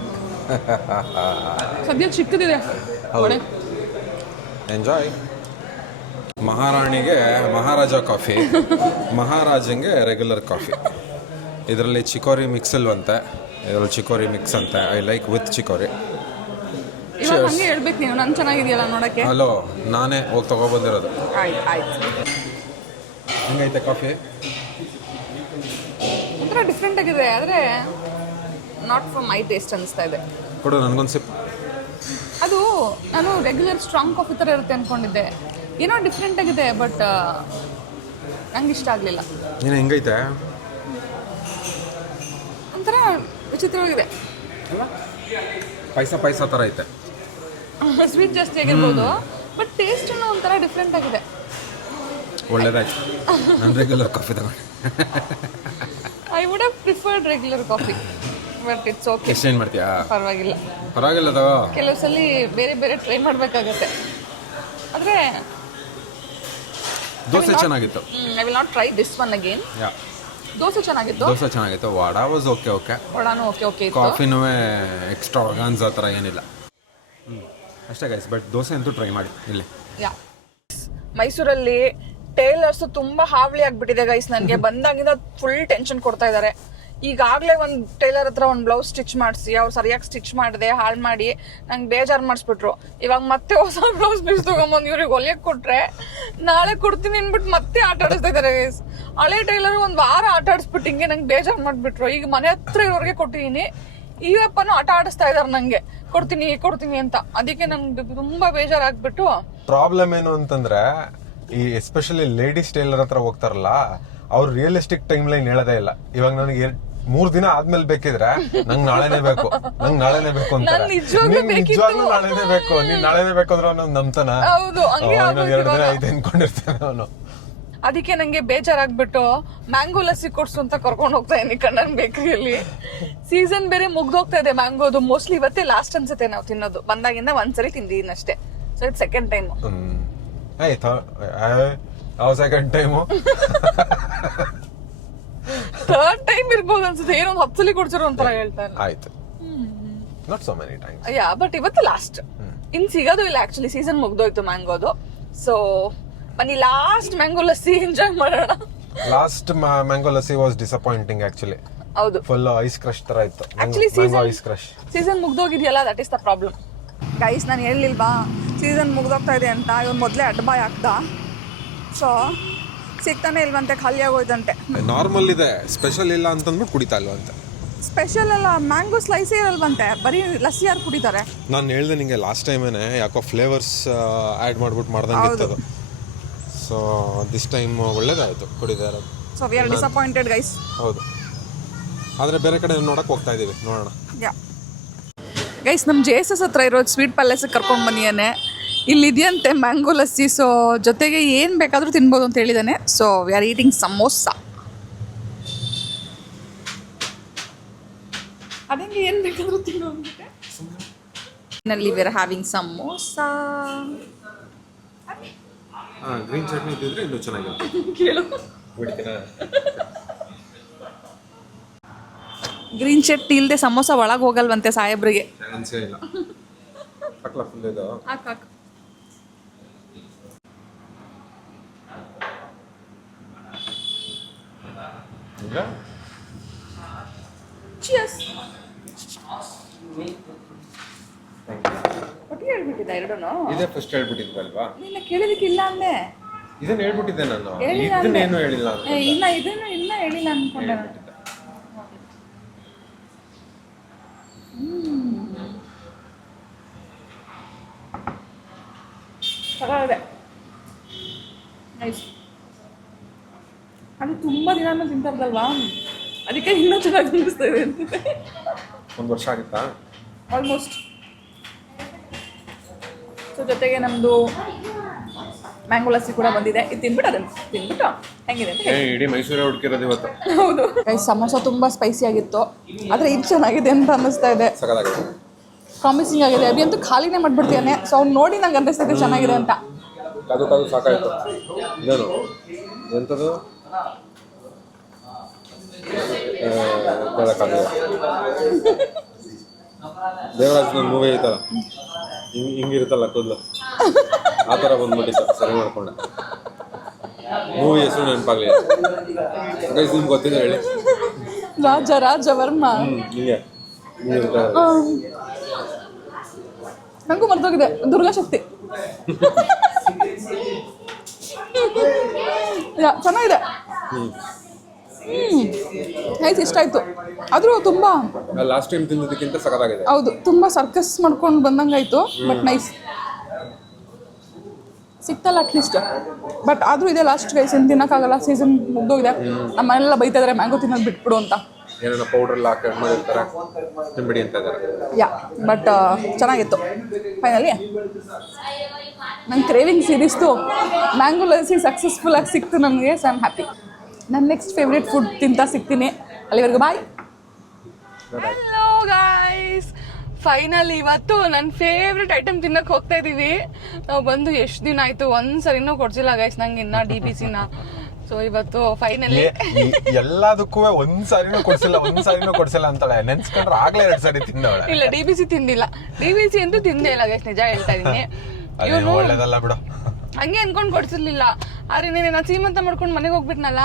ಸದ್ಯ ಚಿಕ್ಕದಿದೆ. ಒಡೆ. ಎಂಜಾಯ್ ಮಹಾರಾಣಿಗೆ ಮಹಾರಾಜ ಕಾಫಿ ಮಹಾರಾಜಂಗೆ ರೆಗ್ಯುಲರ್ ಕಾಫಿ ಇದರಲ್ಲಿ ಚಿಕೋರಿ ಮಿಕ್ಸ್ ಇಲ್ವಂತೆ ಇದರಲ್ಲಿ ಚಿಕೋರಿ ಮಿಕ್ಸ್ ಅಂತೆ ಐ ಲೈಕ್ ವಿತ್ ಚಿಕೋರಿ. ಇವಾಗ ಹಂಗೆ ಹೇಳ್ಬೇಕು ನೀವು ನನ್ ಚೆನ್ನಾಗಿದೆಯಲ್ಲ ನೋಡಕ್ಕೆ? ಹಲೋ ನಾನೇ ಹೋಗಿ ತಗೊಬಂದಿರೋದು ಆಯ್ತು ಆಯ್ತು. ಹೆಂಗೈತೆ ಕಾಫಿ ಒಂಥರ ಡಿಫ್ರೆಂಟ್ ಆಗಿದೆ. ಆದರೆ ನಾಟ್ ಫಾರ್ ಮೈ ಟೇಸ್ಟ್ ಅನಿಸ್ತಾ ಇದೆ. ಕೊಡು ನನಗೊಂದು ಸಿಪ್ ಅದು ನಾನು ರೆಗ್ಯುಲರ್ ಸ್ಟ್ರಾಂಗ್ ಕಾಫಿ ಥರ ಇರುತ್ತೆ ಅಂದ್ಕೊಂಡಿದ್ದೆ ಏನೋ ಡಿಫ್ರೆಂಟ್ ಆಗಿದೆ ಬಟ್ ನಂಗೆ ಇಷ್ಟ ಆಗಲಿಲ್ಲ. ನೀನು ಹೆಂಗೈತೆ? ಒಂಥರ ವಿಚಿತ್ರವಾಗಿದೆ. ಪೈಸಾ ಪೈಸಾ ಥರ ಐತೆ. ಸ್ವೀಟ್ ಜಾಸ್ತಿ ಆಗಿರ್ಬೋದು ಬಟ್ ಟೇಸ್ಟ್ ಒಂಥರ ಡಿಫ್ರೆಂಟ್ ಆಗಿದೆ. ಒಳ್ಳೇದಾಯ್ತು. ನಾನು ರೆಗ್ಯುಲರ್ ಕಾಫಿ ತಗೊಂಡೆ. I would have preferred regular coffee but it's okay ಎಷ್ಟು ಮಾಡ್ತೀಯಾ? ಪರವಾಗಿಲ್ಲ. ಪರವಾಗಿಲ್ಲ ತಗೋ ಕೆಲವು ಸಲ ಬೇರೆ ಬೇರೆ ಟ್ರೈ ಮಾಡಬೇಕಾಗತ್ತೆ. ಆದರೆ ದೋಸೆ ಚೆನ್ನಾಗಿತ್ತು. I will not try this one again yeah. Dosa ಚೆನ್ನಾಗಿತ್ತು. ದೋಸೆ ಚೆನ್ನಾಗಿತ್ತು. ವಡಾ ವಾಸ್ ಓಕೆ ಓಕೆ ವಡಾನು ಓಕೆ ಓಕೆ ಇತ್ತು. ಕಾಫಿನೂ ಎಕ್ಸ್ಟ್ರಾ ಆರ್ಗಾನ್ಸ್ ಆ ಥರ ಏನಿಲ್ಲ. ಹ್ಞೂ ಅಷ್ಟೇ ಗೈಸ್ ಬಟ್ ದೋಸೆ ಅಂತೂ ಟ್ರೈ ಮಾಡಿ. ಇಲ್ಲಿ ಯಾ. ಮೈಸೂರಲ್ಲಿ ಟೇಲರ್ಸ್ ತುಂಬಾ ಹಾವಳಿ ಆಗ್ಬಿಟ್ಟಿದೆ ಗೈಸ್ ನನಗೆ. ಬಂದಾಗಿಂದ ಫುಲ್ ಟೆನ್ಷನ್ ಕೊಡ್ತಾ ಇದ್ದಾರೆ ಈಗಾಗಲೇ ಒಂದು ಟೈಲರ್ ಹತ್ರ ಒಂದು ಬ್ಲೌಸ್ ಸ್ಟಿಚ್ ಮಾಡಿಸಿ, ಅವ್ರು ಸರಿಯಾಗಿ ಸ್ಟಿಚ್ ಮಾಡಿದೆ, ಹಾಳು ಮಾಡಿ, ನಂಗೆ ಬೇಜಾರು ಮಾಡಿಸ್ಬಿಟ್ರು. ಇವಾಗ ಮತ್ತೆ ಹೊಸ ಬ್ಲೌಸ್ ಪೀಸ್ ತೊಗೊಂಬಂದು ಇವ್ರಿಗೆ ಹೊಲಿಯಕ್ಕೆ ಕೊಟ್ರೆ, ನಾಳೆ ಕೊಡ್ತೀನಿ ಅಂದ್ಬಿಟ್ಟು ಮತ್ತೆ ಆಟ ಆಡಿಸ್ತಾ ಇದ್ದಾರೆ ಗೈಸ್ ಹಳೆ ಟೈಲರ್ ಒಂದು ವಾರ ಆಟ ಆಡಿಸ್ಬಿಟ್ಟು ಹಿಂಗೆ ನಂಗೆ ಬೇಜಾರು ಮಾಡಿಬಿಟ್ರು. ಈಗ ಮನೆ ಹತ್ರ ಇವ್ರಿಗೆ ಕೊಟ್ಟಿದ್ದೀನಿ ಈ ಆಟ ಆಡಿಸ್ತಾ ಇದಾರೆ ನಂಗೆ. ಕೊಡ್ತೀನಿ ಕೊಡ್ತೀನಿ ಅಂತ. ಅದಕ್ಕೆ ನಂಗೆ ತುಂಬಾ ಬೇಜಾರಾಗ್ಬಿಟ್ಟು ಪ್ರಾಬ್ಲಮ್ ಏನು ಅಂತಂದ್ರೆ, ಈ ಎಸ್ಪೆಷಲಿ ಲೇಡೀಸ್ ಟೈಲರ್ ಹತ್ರ ಹೋಗ್ತಾರಲ್ಲ, ಅವ್ರು ರಿಯಲಿಸ್ಟಿಕ್ ಟೈಮ್ ಲೈನ್ ಹೇಳೋದೇ ಇಲ್ಲ. ಇವಾಗ ನನಗೆ ಮೂರ್ ದಿನ ಆದ್ಮೇಲೆ ಬೇಕಿದ್ರೆ ನಂಗ್ ನಾಳೆನೇ ಬೇಕು. ನಂಗ್ ನಾಳೆನೇ ಬೇಕು ಅಂತ ನಾನ್ ನಿಜ್ವಾಗ್ಲೂ ಬೇಕಿತ್ತು. ನಿಜವಾಗ್ಲೂ ನಾಳೆನೇ ಬೇಕು. ನೀನ್ ನಾಳೆನೇ ಬೇಕು ಅಂದ್ರೆ ಅವ್ನು ನಂಬ್ತಾನ? ಹೌದು, ಹಂಗೆ ಎರಡು ದಿನ ಇವಾಗ. ಐದು ಅನ್ಕೊಂಡಿರ್ತಾನೆ ಅವನು. ಅದಕ್ಕೆ ನಂಗೆ ಬೇಜಾರಾಗ್ಬಿಟ್ಟು ಮ್ಯಾಂಗೋ ಲಸ್ಸಿ ಕೊಡ್ಸು ಅಂತ ಕರ್ಕೊಂಡು ಹೋಗ್ತಾ ಇದೀನಿ ಕಣ್ಣನ್ ಬೇಕರಿಯಲ್ಲಿ. ಸೀಸನ್ ಬೇರೆ ಮುಗ್ದೋಗ್ತಾ ಇದೆ ಮ್ಯಾಂಗೋದು ಮೋಸ್ಟ್ಲಿ ಇವತ್ತೇ ಲಾಸ್ಟ್ ಅನ್ಸುತ್ತೆ ನಾವು ತಿನ್ನೋದು. ಬಂದಾಗಿಂದ ಒಂದ್ಸರಿ ತಿಂದಿದ್ದೀನಿ ಅಷ್ಟೇ. So it second time hmm. ಆಯ್ತು ಯಾವ ಸೆಕೆಂಡ್ ಟೈಮು ಥರ್ಡ್ ಟೈಮ್ ಇರ್ಬೋದು ಅನ್ಸುತ್ತೆ. ಏನೋ ಒಂದು ಹತ್ತು ಸಲ ಕೊಡ್ಸಿರೋ ಒಂಥರ ಹೇಳ್ತಾರೆ ಆಯ್ತು. Not so many times yeah but ಇವತ್ತು ಲಾಸ್ಟ್ ಇನ್ ಸಿಗೋದು ಇಲ್ಲ ಆಕ್ಚುಲಿ ಸೀಸನ್ ಮುಗ್ದೋಯ್ತು ಮ್ಯಾಂಗೋದು ಸೊ ಬನ್ನಿ ಲಾಸ್ಟ್ ಮ್ಯಾಂಗೋ ಲಸ್ಸಿ ಎಂಜಾಯ್ ಮಾಡೋಣ. Last mango lassi was disappointing actually ಹೌದು. ಫುಲ್ ಐಸ್ ಕ್ರಶ್ ತರ ಇತ್ತು. Actually season ice crush season ಮುಗ್ದೋಗಿದೆಯಲ್ಲ that is the problem guys ನಾನು ಹೇಳಿಲ್ವಾ? ಸೀಸನ್ ಮುಗ್ದೋಗ್ತಾ ಇದೆ ಅಂತ. ಇವನು ಮೊದಲೇ ಅಡ್ಬಾಯ್ ಆಗ್ದ ಸೊ ಸಿಗ್ತಾನೆ ಇಲ್ವಂತೆ ಖಾಲಿ ಆಗೋಯ್ತಂತೆ. ನಾರ್ಮಲ್ ಇದೆ ಸ್ಪೆಷಲ್ ಇಲ್ಲ ಅಂತಂದ್ಬಿಟ್ಟು ಕುಡಿತಾ ಇಲ್ವಂತೆ. ಸ್ಪೆಷಲ್ ಅಲ್ಲ ಮ್ಯಾಂಗೋ ಸ್ಲೈಸೇ ಇರಲ್ವಂತೆ ಬರೀ ಲಸ್ಸಿ ಯಾರು ಕುಡಿತಾರೆ? ನಾನು ಹೇಳ್ದೆ ನಿಂಗೆ ಲಾಸ್ಟ್ ಟೈಮೇನೆ ಯಾಕೋ ಫ್ಲೇವರ್ಸ್ ಆ್ಯಡ್ ಮಾಡ್ಬಿಟ್ಟು ಮಾಡ್ದಂಗೆ ಇತ್ತು ಸೊ ದಿಸ್ ಟೈಮ್ ಒಳ್ಳೇದಾಯಿತು ಕುಡಿತಾ ಇರೋದು. So we are disappointed guys ಹೌದು. ಆದರೆ ಬೇರೆ ಕಡೆ ನೋಡಕ್ಕೆ ಹೋಗ್ತಾ ಇದ್ದೀವಿ ನೋಡೋಣ. ಯಾ ಗೈಸ್ ನಮ್ಮ ಜೆ ಎಸ್ ಎಸ್ ಹತ್ರ ಇರೋ ಸ್ವೀಟ್ ಪ್ಯಾಲೇಸಿಗೆ ಕರ್ಕೊಂಡು ಬಂದಿದ್ದಾನೆ ಇಲ್ಲಿದೆಯಂತೆ ಮ್ಯಾಂಗೋ ಲಸ್ಸಿ ಸೊ ಜೊತೆಗೆ ಏನು ಬೇಕಾದರೂ ತಿನ್ಬೋದು ಅಂತ ಹೇಳಿದ್ದಾನೆ so we are eating samosa ಅದಂಗೆ ಏನು ಬೇಕಾದರೂ ತಿನ್ನೋದಂತೆ ನಲ್ಲಿ we are having samosa green chutney ಇದ್ದಿದ್ರೆ ಇನ್ನೂ ಚೆನ್ನಾಗಿರುತ್ತೆ. ಕೇಳು. ಬಿಡ್ತೀನ ಗ್ರೀನ್ ಚಟ್ನಿ ಇಲ್ಲದೆ ಸಮೋಸ ಒಳಗೆ ಹೋಗಲ್ವಂತೆ ಸಾಹೇಬ್ರಿಗೆ. ಇಲ್ಲ. ಹಾಕ್ ಹಾಕ್. ಈಗ Cheers. ಒಟ್ಟಿಗೆ ಹೇಳ್ಬಿಟ್ಟಿದ್ದ ಎರಡೂನು ಇದೇ ಫಸ್ಟ್ ಹೇಳ್ಬಿಟ್ಟಿದ್ವಲ್ವಾ ನಿನ್ನ ಕೇಳಿದಕ್ಕೆ ಇಲ್ಲ ಅಂದೆ. ಇದನ್ನ ಹೇಳ್ಬಿಟ್ಟಿದ್ದೆ ನಾನು. ಹೇಳಿಲ್ಲ. ಇದನ್ನೇನು ಹೇಳಿಲ್ಲ ಅಂತ. ಏ, ಇಲ್ಲ ಇದನ್ನು ಇಲ್ಲ ಹೇಳಿಲ್ಲ ಅನ್ಕೊಂಡೆ ನಾನು. ಚೆನ್ನಾಗಿದೆ ನೈಸ್ ಅದು ತಿಂತಾರಲ್ವಾ ಅದಕ್ಕೆ ಇನ್ನೂ ಚೆನ್ನಾಗಿ ಅನಿಸ್ತಾ ಇದೆ ಒಂದು ವರ್ಷ ಆಗುತ್ತಾ? ಆಲ್ಮೋಸ್ಟ್ ಸೊ ಜೊತೆಗೆ ನಮ್ಮದು ಮ್ಯಾಂಗೋ ಲಸ್ಸಿ ಕೂಡ ಬಂದಿದೆ. ಇದು ತಿನ್ಬಿಟ್ಟು ಅದನ್ನು ತಿನ್ಬಿಟ್ಟು ಹೆಂಗಿದೆ ಅಂತ ಏ ಇಡೀ ಮೈಸೂರೇ ಹುಡುಕಿರೋದು ಇವತ್ತು. ಹೌದು. ಸಮೋಸ ತುಂಬ ಸ್ಪೈಸಿ ಆಗಿತ್ತು. ಆದರೆ ಇದು ಚೆನ್ನಾಗಿದೆ ಅಂತ ಅನ್ನಿಸ್ತಾ ಇದೆ. ಸಗದಾಗಿದೆ ಪ್ರಾಮಿಸಿಂಗ್ ಆಗಿದೆ. ಅಭಿ ಅಂತೂ ಖಾಲಿನೇ ಮಾಡ್ಬಿಡ್ತೀಯಾನೆ. ಸೊ ಅವ್ನು ನೋಡಿ ನಂಗೆ ಅನ್ನಿಸ್ತಿದೆ ಚೆನ್ನಾಗಿದೆ ಅಂತ. ಅದು ಕಾದು ಸಾಕಾಯ್ತು. ಇದೇನು? ಎಂಥದ್ದು ಬೆಳಕಾಗಿದೆ ದೇವರಾಜ್ ನನ್ನ ಮೂವಿ ಐತಲ್ಲ? ಹಿಂಗ್ ಹಿಂಗಿರುತ್ತಲ್ಲ ಕೂದಲು? ಆ ಥರ ಬಂದ್ಬಿಟ್ಟಿತ್ತು ಸರಿ ಮಾಡ್ಕೊಂಡೆ. ಮೂವಿ ಹೆಸರು ನೆನಪಾಗ್ಲಿಲ್ಲ. ಗೈಸ್ ನಿಮ್ಗೆ ಗೊತ್ತಿದೆ ಹೇಳಿ. ರಾಜ ರಾಜ ವರ್ಮ ನಂಗೂ ಹಿಂಗೆ ನನಗೂ ಮರ್ತೋಗಿದೆ. ದುರ್ಗಾ ಶಕ್ತಿ. ಯಾ, ಚೆನ್ನಾಗಿದೆ. ಹ್ಮ್. ನೈಸ್ ಇಷ್ಟ ಆಯ್ತು. ಆದರೂ ತುಂಬ ಲಾಸ್ಟ್ ಟೈಮ್ ತಿಂದಿದ್ದಕ್ಕಿಂತ ಸಖತ್ತಾಗಿದೆ. ಹೌದು ತುಂಬ ಸರ್ಕಸ್ ಮಾಡ್ಕೊಂಡು ಬಂದಂಗಾಯ್ತು ಬಟ್ ನೈಸ್ ಸಿಕ್ತಲ್ಲ ಅಟ್ಲೀಸ್ಟ್ ಬಟ್ ಆದರೂ ಇದೆ ಲಾಸ್ಟ್ ಗೈಸ್ ಏನು ತಿನ್ನೋಕ್ಕಾಗಲ್ಲ ಸೀಸನ್ ಮುಗ್ದೋಗಿದೆ. ನಮ್ಮ ಮನೆಯೆಲ್ಲ ಬೈತಾ ಮ್ಯಾಂಗೋ ತಿನ್ನೋದು ಬಿಟ್ಬಿಡು ಅಂತ. ಏನೇನೋ ಪೌಡರ್ ಎಲ್ಲ ಹಾಕಿ ಮಾಡಿರ್ತಾರೆ ತಿನ್ಬಿಡಿ ಅಂತ ಇದ್ದಾರೆ. ಯಾ ಬಟ್ ಚೆನ್ನಾಗಿತ್ತು. ಫೈನಲಿ ನನ್ನ ಕ್ರೇವಿಂಗ್ ಸೀರೀಸ್ದು ಮ್ಯಾಂಗೋ ಲಸಿ ಸಕ್ಸಸ್ಫುಲ್ ಆಗಿ ಸಿಕ್ತು ನನಗೆ ಸೊ ಐಮ್ ಹ್ಯಾಪಿ ನನ್ನ ನೆಕ್ಸ್ಟ್ ಫೇವ್ರೆಟ್ ಫುಡ್ ತಿಂತಾ ಸಿಗ್ತೀನಿ. ಅಲ್ಲಿವರೆಗೂ ಬಾಯ್ ಹಲೋ ಗಾಯ್ಸ್ ಫೈನಲ್ ಇವತ್ತು ನನ್ನ ಫೇವ್ರೆಟ್ ಐಟಮ್ ತಿನ್ನಕ್ಕೆ ಹೋಗ್ತಾ ಇದ್ದೀವಿ ನಾವು ಬಂದು ಎಷ್ಟು ದಿನ ಆಯ್ತು? ಒಂದ್ಸರಿನೂ ಕೊಡ್ಸಿಲ್ಲ ಗಾಯ್ಸ್ ನಂಗೆ ಇನ್ನ ಡಿ ಬಿ ಸಿನ ಸೊ ಇವತ್ತು ಫೈನಲಿ ಎಲ್ಲದಕ್ಕೂ ಒಂದ್ ಸಾರಿನೂ ಕೊಡ್ಸಿಲ್ಲ ಒಂದ್ ಸಾರಿನೂ ಕೊಡ್ಸಿಲ್ಲ ಅಂತಾಳೆ. ನೆನ್ಸ್ಕೊಂಡ್ರೆ ಆಗ್ಲೇ ಎರಡ್ ಸಾರಿ ತಿಂದವಳೆ. ಇಲ್ಲ ಡಿ ಬಿ ಸಿ ತಿಂದಿಲ್ಲ. ಡಿ ಬಿ ಸಿ ಅಂತೂ ತಿಂದೇ ಇಲ್ಲ ಗಾಯ್ಸ್ ನಿಜ ಹೇಳ್ತಾ ಇದ್ದೀನಿ ಒಳ್ಳೇದಲ್ಲ ಬಿಡು. ಹಂಗೆ ಅನ್ಕೊಂಡ್ ಕೊಡ್ಸಿರ್ಲಿಲ್ಲ ಆದ್ರೆ ನೀನು ನಾನು ಸೀಮಂತ ಮಾಡ್ಕೊಂಡು ಮನೆಗೆ ಹೋಗ್ಬಿಟ್ನಲ್ಲ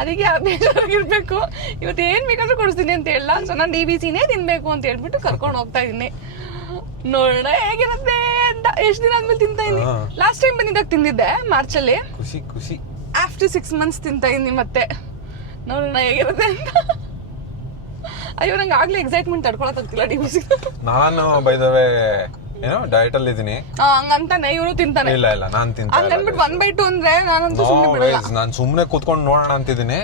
ಅದಕ್ಕೆ ಬೇಜಾರಾಗಿರ್ಬೇಕು ಇವತ್ತು ಏನ್ ಬೇಕಾದ್ರೂ ಕೊಡಿಸ್ತೀನಿ ಅಂತ ಹೇಳಲ್ಲ. ಸೊ ನಾನು ಡಿ ಬಿ ಸಿನೇ ತಿನ್ಬೇಕು ಅಂತ ಹೇಳ್ಬಿಟ್ಟು ಕರ್ಕೊಂಡು ಹೋಗ್ತಾ ಇದೀನಿ ನೋಡೋಣ ಹೇಗಿರುತ್ತೆ ಅಂತ. ಎಷ್ಟು ದಿನ ಆದ್ಮೇಲೆ ತಿಂತಾ ಇದೀನಿ ಹಾ. ಲಾಸ್ಟ್ ಟೈಮ್ ಬಂದಿದ್ದಾಗ ತಿಂದಿದ್ದೆ ಮಾರ್ಚಲ್ಲಿ. ಖುಷಿ ಖುಷಿ. ಆಫ್ಟರ್ ಸಿಕ್ಸ್ ಮಂತ್ಸ್ ತಿಂತಾ ಇದೀನಿ ಮತ್ತೆ. ನೋಡೋಣ ಹೇಗಿರುತ್ತೆ ಅಂತ. ಅಯ್ಯೋ ನಂಗೆ ಆಗ್ಲೇ ಎಕ್ಸೈಟ್ಮೆಂಟ್ ತಡ್ಕೊಳಕ್ಕಾಗ್ತಿಲ್ಲ ಡಿ ಬಿ ಸಿ ನಾನು ಬೈದವೆ ಏನೋ ಡಯಟ್ ಅಲ್ಲಿ ಇದೀನಿ. ಹಂಗಂತಾನೆ ಇವನು ತಿಂತಾನೆ. ಇಲ್ಲ ಇಲ್ಲ ನಾನ್ ತಿಂತಾನೆ ಅಂದ್ಬಿಟ್ಟು ಒನ್ ಬೈ ಟು ಅಂದ್ರೆ ನಾನಂತೂ ಸುಮ್ಮನೆ ಬಿಡಲ್ಲ. ನಾನು ಸುಮ್ನೆ ಕೂತ್ಕೊಂಡು ನೋಡೋಣ ಅಂತಿದ್ದೀನಿ.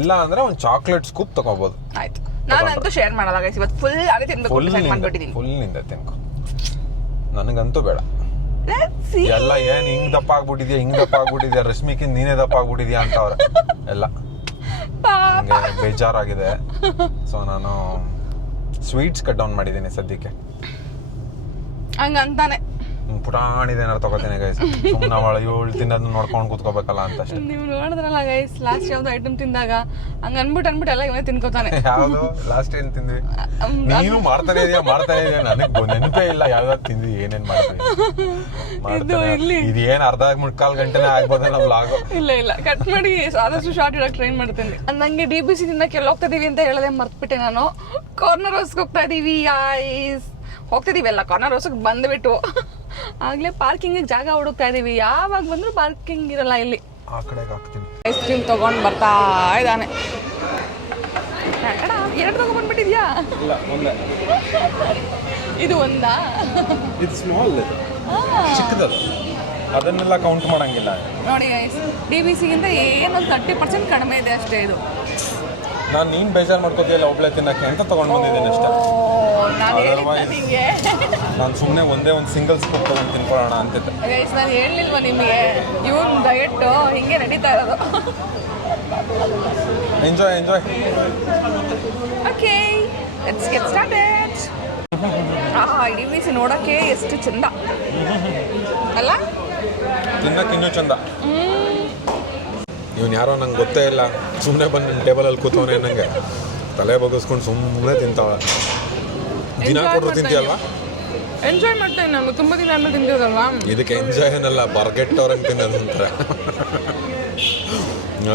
ಇಲ್ಲ ಅಂದ್ರೆ ಒಂದ್ ಚಾಕ್ಲೇಟ್ ಸ್ಕೂಪ್ ತಗೋಬಹುದು ಆಯ್ತು. ನಾನಂತೂ ಶೇರ್ ಮಾಡಲ್ಲ ಗೈಸ್ ಇವತ್ತು ಫುಲ್ ಅದೇ ತಿನ್ಬೇಕು ಡಿಸೈಡ್ ಮಾಡ್ಬಿಟ್ಟಿದೀನಿ. ಫುಲ್ನಿಂದ ತಿನ್ಕೊ. ನನಗಂತೂ ಬೇಡ. ಎಲ್ಲ ಏನ್ ಹಿಂಗ್ ದಪ್ಪ ಆಗ್ಬಿಟ್ಟಿದ್ಯಾ ಹಿಂಗ್ ದಪ್ಪ ಆಗ್ಬಿಟ್ಟಿದ್ಯಾ ರಶ್ಮಿಕಿನ್ ನೀನೇ ದಪ್ಪ ಆಗ್ಬಿಟ್ಟಿದ್ಯಾ ಅಂತ ಅವ್ರ ಎಲ್ಲ. ಬೇಜಾರಾಗಿದೆ. ಸೊ ನಾನು ಸ್ವೀಟ್ಸ್ ಕಟ್ ಡೌನ್ ಮಾಡಿದ್ದೀನಿ ಸದ್ಯಕ್ಕೆ. ಹಂಗಂತಾನೆ. ಹ್ಮ್, ಪುಟಾಣಿದೆ ಏನಾರು ತಗೋತೀನಿ ಗೈಸ್ ಸುಮ್ಮನೆ ಅವಳ ಏಳು ತಿನ್ನೋದನ್ನ ನೋಡ್ಕೊಂಡು ಕೂತ್ಕೋಬೇಕಲ್ಲ ಅಂತ ಅಷ್ಟೇ. ನೀವು ನೋಡಿದ್ರಲ್ಲ ಗೈಸ್ ಲಾಸ್ಟ್ ಯಾವ್ದು ಐಟಮ್ ತಿಂದಾಗ ಹಂಗ ಅನ್ಬಿಟ್ಟು ಅನ್ಬಿಟ್ಟು ಎಲ್ಲ ಇವನೇ ತಿನ್ಕೋತಾನೆ. ಯಾವ್ದು? ಲಾಸ್ಟ್ ಏನ್ ತಿಂದ್ವಿ? ನೀನು ಮಾಡ್ತಾನೆ ಇದೆಯಾ ಮಾಡ್ತಾನೆ ಇದೆಯಾ ನನಗ್ ನೆನಪೇ ಇಲ್ಲ ಯಾವ್ಯಾವ ತಿಂದ್ವಿ ಏನೇನ್ ಮಾಡ್ತೀವಿ ಇದು ಏನ್ ಅರ್ಧ ಮುಕ್ಕಾಲ್ ಗಂಟೆನೇ ನಮ್ ಬ್ಲಾಗ್ ಇಲ್ಲ ಇಲ್ಲ. ಕಟ್ ಮಾಡಿ ಆದಷ್ಟು ಶಾರ್ಟ್ ಇಡಕ್ ಟ್ರೈನ್ ಮಾಡ್ತೀನಿ. ನಂಗೆ ಡಿ ಬಿ ಸಿ ತಿನ್ನಕ್ಕೆ ಎಲ್ಲಿ ಹೋಗ್ತಾ ಇದೀವಿ ಅಂತ ಹೇಳದೆ ಮರ್ತ್ಬಿಟ್ಟೆ ನಾನು. ಕಾರ್ನರ್ ಹೊಸ್ಕೋಗ್ತಾ ಹೋಗ್ತಾ ಇದೀವಿ ಐಸ್ ಹೋಗ್ತಾ ಇದೀವಿ ಎಲ್ಲ ಕಾರ್ನರ್ ಹೊಸಕ್ ಬಂದ್ಬಿಟ್ಟು. ಆಗ್ಲೇ ಪಾರ್ಕಿಂಗ್ ಜಾಗ ಹುಡುಕ್ತಾ ಇದೀವಿ. ಯಾವಾಗ ಬಂದ್ರು ಪಾರ್ಕಿಂಗ್ ಇರಲ್ಲ ಇಲ್ಲಿ. ಆ ಕಡೆಗೆ ಹಾಕ್ತೀನಿ. ಐಸ್ ಕ್ರೀಮ್ ತಗೊಂಡ್ ಬರ್ತಾ ಇದ್ದಾನೆ. ಎರಡು ತಗೊಂಡ್ಬಂದ್ಬಿಟ್ಟಿದ್ಯಾ ಇದು ಒಂದಾ? ಇದು ಸ್ಮಾಲ್ ಚಿಕ್ಕದದು. ಅದನ್ನೆಲ್ಲ ಕೌಂಟ್ ಮಾಡಂಗಿಲ್ಲ. ನೋಡಿ ಡಿ ಬಿ ಸಿಗಿಂತ ಏನೊಂದು ತರ್ಟಿ ಪರ್ಸೆಂಟ್ ಕಡಿಮೆ ಇದೆ ಅಷ್ಟೇ ಇದು. ನಾನು ನೀನ್ ಬೇಜಾರ್ ಮಾಡ್ಕೋತಿಯಲ್ಲ ಒಬ್ಳೆ ತಿನ್ನಕ್ಕೆ ಅಂತ ತಗೊಂಡ್ ಬಂದಿದ್ದೀನಿ ಅಷ್ಟೇ. ನಾನು Otherwise- ನಿಮಗೆ ನಾನು ಸುಮ್ಮನೆ ಒಂದೇ ಒಂದು ಸಿಂಗಲ್ ಸ್ಕೂಪ್ ತಗೊಂಡು ತಿನ್ಕೊಳ್ಳೋಣ ಅಂತಿದ್ದೆ. ಗೈಸ್ ನಾನು ಹೇಳಲಿಲ್ವ ನಿಮಗೆ? ಇವನ್ ಡಯಟ್ ಹಿಂಗೆ ನಡೀತಾ ಇರೋದು. Enjoy enjoy okay let's get started ಆಹಾ ಡಿ ಬಿ ಸಿ ನೋಡೋಕ್ಕೆ ಎಷ್ಟು ಚಂದ. ಅಲ್ಲ? ತಿನ್ನಕ್ಕೆ ಇನ್ನೂ ಚಂದ. ಇವನು ಯಾರೋ ನಂಗೆ ಗೊತ್ತೇ ಇಲ್ಲ. ಸುಮ್ಮನೆ ಬಂದು ನನ್ನ ಟೇಬಲಲ್ಲಿ ಕೂತವನೇ ನನಗೆ ತಲೆ ಬಗ್ಗಿಸ್ಕೊಂಡು ಸುಮ್ಮನೆ ತಿಂತಾವ. ದಿನ ಕೊಟ್ಟರು ತಿಂತೀಯಲ್ವಾ? ಎಂಜಾಯ್ ಮಾಡ್ತೇನೆ ನಾನು ತುಂಬ ದಿನ ಆದ್ಮೇಲೆ ತಿಂದಿರೋದಲ್ವಾ ಇದಕ್ಕೆ ಎಂಜಾಯ್ ಏನಲ್ಲ ಬರ್ಗೆಟ್ಟವ್ರಂಗೆ ತಿನ್ನೋದು ಅಂತಾರೆ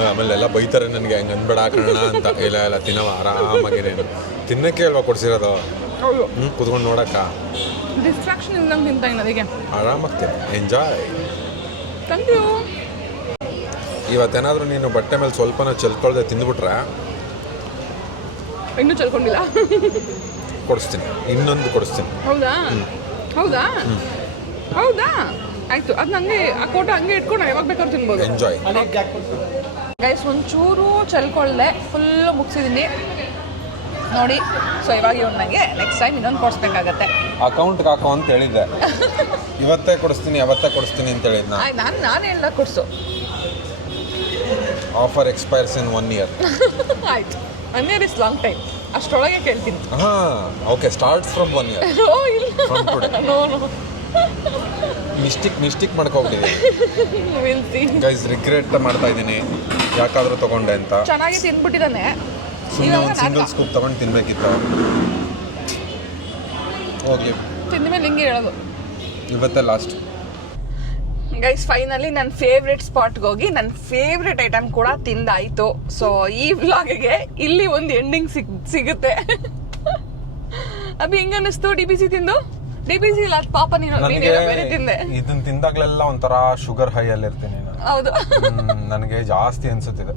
ಆಮೇಲೆ ಎಲ್ಲ ಬೈತಾರೆ ನನಗೆ ಹಂಗೆ ಅನ್ಬೇಡ ಕಣ ಅಂತ. ಇಲ್ಲ ಇಲ್ಲ ತಿನ್ನವ ಆರಾಮಾಗಿರೇನು ತಿನ್ನಕ್ಕೆ ಅಲ್ವಾ ಕೊಡ್ಸಿರೋದು? ಹ್ಞೂ ಕುತ್ಕೊಂಡು ನೋಡಕ್ಕ. ಡಿಸ್ಟ್ರಾಕ್ಷನ್ ಇಲ್ದಂಗೆ ತಿಂತಾ ಅದಕ್ಕೆ ಆರಾಮಾಗಿ ಎಂಜಾಯ್ ಥ್ಯಾಂಕ್ ಯು ಇವತ್ತೇನಾದರೂ ನೀನು ಬಟ್ಟೆ ಮೇಲೆ ಸ್ವಲ್ಪನ ಚೆಲ್ಕೊಳ್ಳದೆ ತಿಂದ್ಬಿಟ್ರೆ? ಇನ್ನೂ ಚಲ್ಕೊಂಡಿಲ್ಲ. ಕೊಡಿಸ್ತೀನಿ. ಇನ್ನೊಂದು ಕೊಡಿಸ್ತೀನಿ. ಹೌದಾ? ಹೌದಾ? ಹೌದಾ? ಆಯ್ತು ಅದು ಹಂಗೆ ಆ ಕೋಟ ಹಂಗೆ ಇಟ್ಕೊಂಡು ಯಾವಾಗ ಬೇಕಾದ್ರೂ ತಿನ್ಬೋದು. ಎಂಜಾಯ್ ಗೈಸ್ ಒಂಚೂರು ಚಲ್ಕೊಳ್ದೆ ಫುಲ್ ಮುಗಿಸಿದ್ದೀನಿ ನೋಡಿ ಸೊ ಇವಾಗ ಇವ್ನು ನನಗೆ ನೆಕ್ಸ್ಟ್ ಟೈಮ್ ಇನ್ನೊಂದು ಕೊಡಿಸ್ಬೇಕಾಗತ್ತೆ. ಅಕೌಂಟ್ಗೆ ಹಾಕೋ ಅಂತ ಹೇಳಿದ್ದೆ. ಇವತ್ತೇ ಕೊಡಿಸ್ತೀನಿ ಅವತ್ತೇ ಕೊಡಿಸ್ತೀನಿ ಅಂತ ಹೇಳಿದ್ನ. ನಾನು ನಾನು ಎಲ್ಲ ಕೊಡಿಸು. Offer expires in one year ಆಯ್ತು. One year is long time ಅಷ್ಟರೊಳಗೆ ಕೇಳ್ತೀನಿ. ಹಾಂ okay start from one year ಓ ಇಲ್ಲ. From today. No no mistake mistake ಮಾಡ್ಕೋಬಿಟ್ಟಿದ್ದೀನಿ will see guys regret ಮಾಡ್ತಾ ಇದ್ದೀನಿ. ಯಾಕಾದರೂ ತಗೊಂಡೆ ಅಂತ. ಚೆನ್ನಾಗಿ ತಿಂದ್ಬಿಟ್ಟಿದ್ದಾನೆ ಸುಮ್ಮನೆ ಇವಾಗ ಒಂದು ಸಿಂಗಲ್ ನಾನ್ ಸ್ಕೂಪ್ ತಗೊಂಡು ತಿನ್ಬೇಕಿತ್ತು? ಹೋಗ್ಲಿ. ತಿಂದ ಮೇಲೆ ಹಿಂಗೆ ಹೇಳೋದು. ಇವತ್ತೇ ಲಾಸ್ಟ್ ಗೈಸ್ ಫೈನಲಿ ನನ್ನ ಫೇವ್ರೆಟ್ ಸ್ಪಾಟ್ಗೆ ಹೋಗಿ ನನ್ನ ಫೇವ್ರೆಟ್ ಐಟಮ್ ಕೂಡ ತಿಂದಾಯ್ತು. ಸೊ ಈ ವ್ಲಾಗ್ಗೆ ಇಲ್ಲಿ ಒಂದು ಎಂಡಿಂಗ್ ಸಿಗ್ ಸಿಗುತ್ತೆ. ಅಬ್ಬಿ ಹಿಂಗ ಅನಿಸ್ತು ಡಿ ಬಿ ಸಿ ತಿಂದು? ಡಿ ಬಿ ಸಿ ಇಲ್ಲ ಅದ್ ಪಾಪ ನೀನು ನನಗೆ ಬೇರೆ ತಿಂದೆ. ಇದನ್ನ ತಿಂದಾಗ್ಲೆಲ್ಲ ಒಂಥರ ಶುಗರ್ ಹೈ ಅಲ್ಲಿ ಇರ್ತೀನಿ ನಾನು. ಹೌದು. ನನಗೆ ಜಾಸ್ತಿ ಅನ್ಸುತ್ತಿದೆ.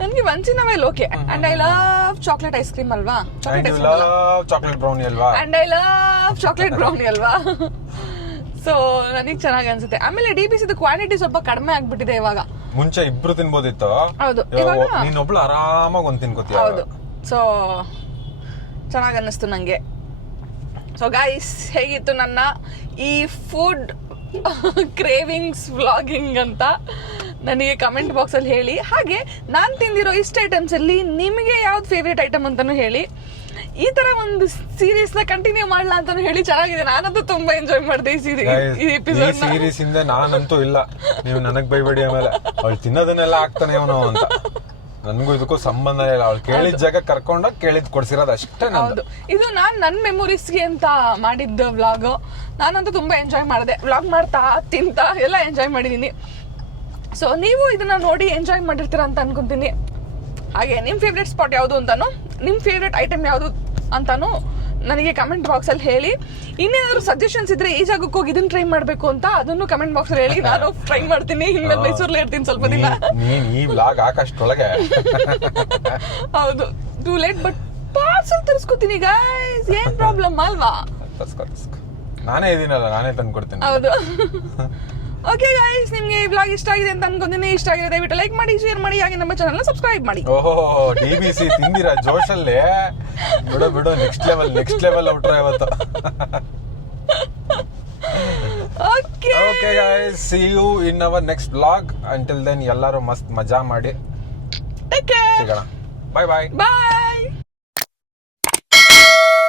ನನಗೆ ಒಂಚಿನ ಮೇಲೆ okay and I love chocolate ice cream ಅಲ್ವಾ? ಚಾಕ್ಲೇಟ್ ಲವ್ ಚಾಕ್ಲೇಟ್ ಬ್ರೌನಿ ಅಲ್ವಾ? And I love chocolate brownie ಅಲ್ವಾ? ಸೊ ನನಗೆ ಚೆನ್ನಾಗಿ ಅನ್ಸುತ್ತೆ. ಆಮೇಲೆ ಡಿ ಬಿ ಸಿದು ಕ್ವಾಂಟಿಟಿ ಸ್ವಲ್ಪ ಕಡಿಮೆ ಆಗ್ಬಿಟ್ಟಿದೆ ಇವಾಗ. ಮುಂಚೆ ಇಬ್ರು ತಿನ್ಬೋದಿತ್ತು. ಹೌದು, ಇವಾಗ ಇವಾಗ- ನೀನೊಬ್ಳು ಆರಾಮಾಗಿ ಒಂದು ತಿನ್ಕೋತೀಯ? ಹೌದು. ಸೊ ಚೆನ್ನಾಗಿ ಅನ್ನಿಸ್ತು ನನಗೆ ಸೊ ಗಾಯ್ಸ್ ಹೇಗಿತ್ತು ನನ್ನ ಈ ಫುಡ್ ಕ್ರೇವಿಂಗ್ಸ್ ವ್ಲಾಗಿಂಗ್ ಅಂತ ನನಗೆ ಕಮೆಂಟ್ ಬಾಕ್ಸಲ್ಲಿ ಹೇಳಿ. ಹಾಗೆ ನಾನು ತಿಂದಿರೋ ಇಷ್ಟು ಐಟಮ್ಸಲ್ಲಿ ನಿಮಗೆ ಯಾವ್ದು ಫೇವ್ರೇಟ್ ಐಟಮ್ ಅಂತಲೂ ಹೇಳಿ. ಈ ತರ ಒಂದು ಸೀರೀಸ್ನ ಕಂಟಿನ್ಯೂ ಮಾಡ್ಲಾ ಅಂತ ಹೇಳಿ ಚೆನ್ನಾಗಿದೆ. ನಾನಂತೂ ತುಂಬಾ ಎಂಜಾಯ್ ಮಾಡಿದೆ ಈ ಸೀರೀಸ್ ಈ ಎಪಿಸೋಡ್ ಸೀರೀಸ್ ಇಂದ ನಾನಂತೂ ಇಲ್ಲ. ನೀವು ನನಗ್ ಬೈಬೇಡಿ ಆಮೇಲೆ. ಅವ್ಳು ತಿನ್ನೋದನ್ನೆಲ್ಲ ಆಗ್ತಾನೆ ಅವನು ಅಂತ. ನನ್ಗೂ ಇದಕ್ಕೂ ಸಂಬಂಧ ಇಲ್ಲ. ಅವ್ಳು ಕೇಳಿದ ಜಾಗ ಕರ್ಕೊಂಡ ಕೇಳಿದ್ ಕೊಡ್ಸಿರೋದು ಅಷ್ಟೇ ನಾನು ಹೌದು. ಇದು ನಾನು ನನ್ನ ಮೆಮೊರೀಸ್ಗೆ ಅಂತ ಮಾಡಿದ್ದ ವ್ಲಾಗ್ ನಾನಂತೂ ತುಂಬಾ ಎಂಜಾಯ್ ಮಾಡಿದೆ. ವ್ಲಾಗ್ ಮಾಡ್ತಾ ತಿಂತಾ ಎಲ್ಲ ಎಂಜಾಯ್ ಮಾಡಿದ್ದೀನಿ ಸೊ ನೀವು ಇದನ್ನ ನೋಡಿ ಎಂಜಾಯ್ ಮಾಡಿರ್ತೀರ ಅಂತ ಅನ್ಕೊಂತೀನಿ. ಹಾಗೆ ನಿಮ್ಮ ಫೇವ್ರೆಟ್ ಸ್ಪಾಟ್ ಯಾವುದು ಅಂತಾನು ನಿಮ್ಮ ಫೇವ್ರೆಟ್ ಐಟಮ್ ಯಾವುದು ಅಂತಾನು ನನಗೆ ಕಮೆಂಟ್ ಬಾಕ್ಸಲ್ಲಿ ಹೇಳಿ. ಇನ್ನೇನಾದ್ರು ಸಜೆಷನ್ಸ್ ಇದ್ರೆ ಈ ಜಾಗಕ್ಕೆ ಹೋಗಿ ಇದನ್ನ ಟ್ರೈ ಮಾಡಬೇಕು ಅಂತ ಅದನ್ನು ಕಮೆಂಟ್ ಬಾಕ್ಸಲ್ಲಿ ಹೇಳಿ. ನಾನು ಟ್ರೈ ಮಾಡ್ತೀನಿ. ಇನ್ಮೇಲೆ ಮೈಸೂರಲ್ಲಿ ಇರ್ತೀನಿ ಸ್ವಲ್ಪ ದಿನ. ಈ ವ್ಲಾಗ್ ಹಾಕಷ್ಟೊಳಗೆ. ಹೌದು. ಟೂ ಲೇಟ್ ಬಟ್ ಪಾರ್ಸಲ್ ತರಿಸ್ಕೊತೀನಿ ಗೈಸ್ ಏನ್ ಪ್ರಾಬ್ಲಮ್ ಅಲ್ವಾ? ತರಿಸ್ಕೊ ತರಿಸ್ಕೊ. ನಾನೇ ಇದೀನಲ್ಲ ನಾನೇ ತಂದು ಕೊಡ್ತೀನಿ ಹೌದು. ಓಕೆ ಗೈಸ್ ನಿಮಗೆ ಈ ಬ್ಲಾಗ್ ಇಷ್ಟ ಆಗಿದೆ ಅಂತ ಅನ್ಕೊಂತೀನಿ ಇಷ್ಟ ಆಗಿದೆ ದಯವಿಟ್ಟು ಲೈಕ್ ಮಾಡಿ ಶೇರ್ ಮಾಡಿ ಹಾಗೆ ನಮ್ಮ ಚಾನಲ್ ಸಬ್ಸ್ಕ್ರೈಬ್ ಮಾಡಿ. ಓಹೋ ಡಿ ಬಿ ಸಿ ತಿಂದಿರ ಜೋಶಲ್ಲಿ? ಬಿಡು ಬಿಡು ನೆಕ್ಸ್ಟ್ ಲೆವೆಲ್ ನೆಕ್ಸ್ಟ್ ಲೆವೆಲ್ ಔಟ್ರ ಇವತ್ತು. Okay okay guys see you in our next blog until then ಎಲ್ಲರೂ ಮಸ್ತ್ ಮಜಾ ಮಾಡಿ. ಟೇಕ್ ಕೇರ್ ಸಿಗೋಣ. ಬಾಯ್ ಬಾಯ್ ಬಾಯ್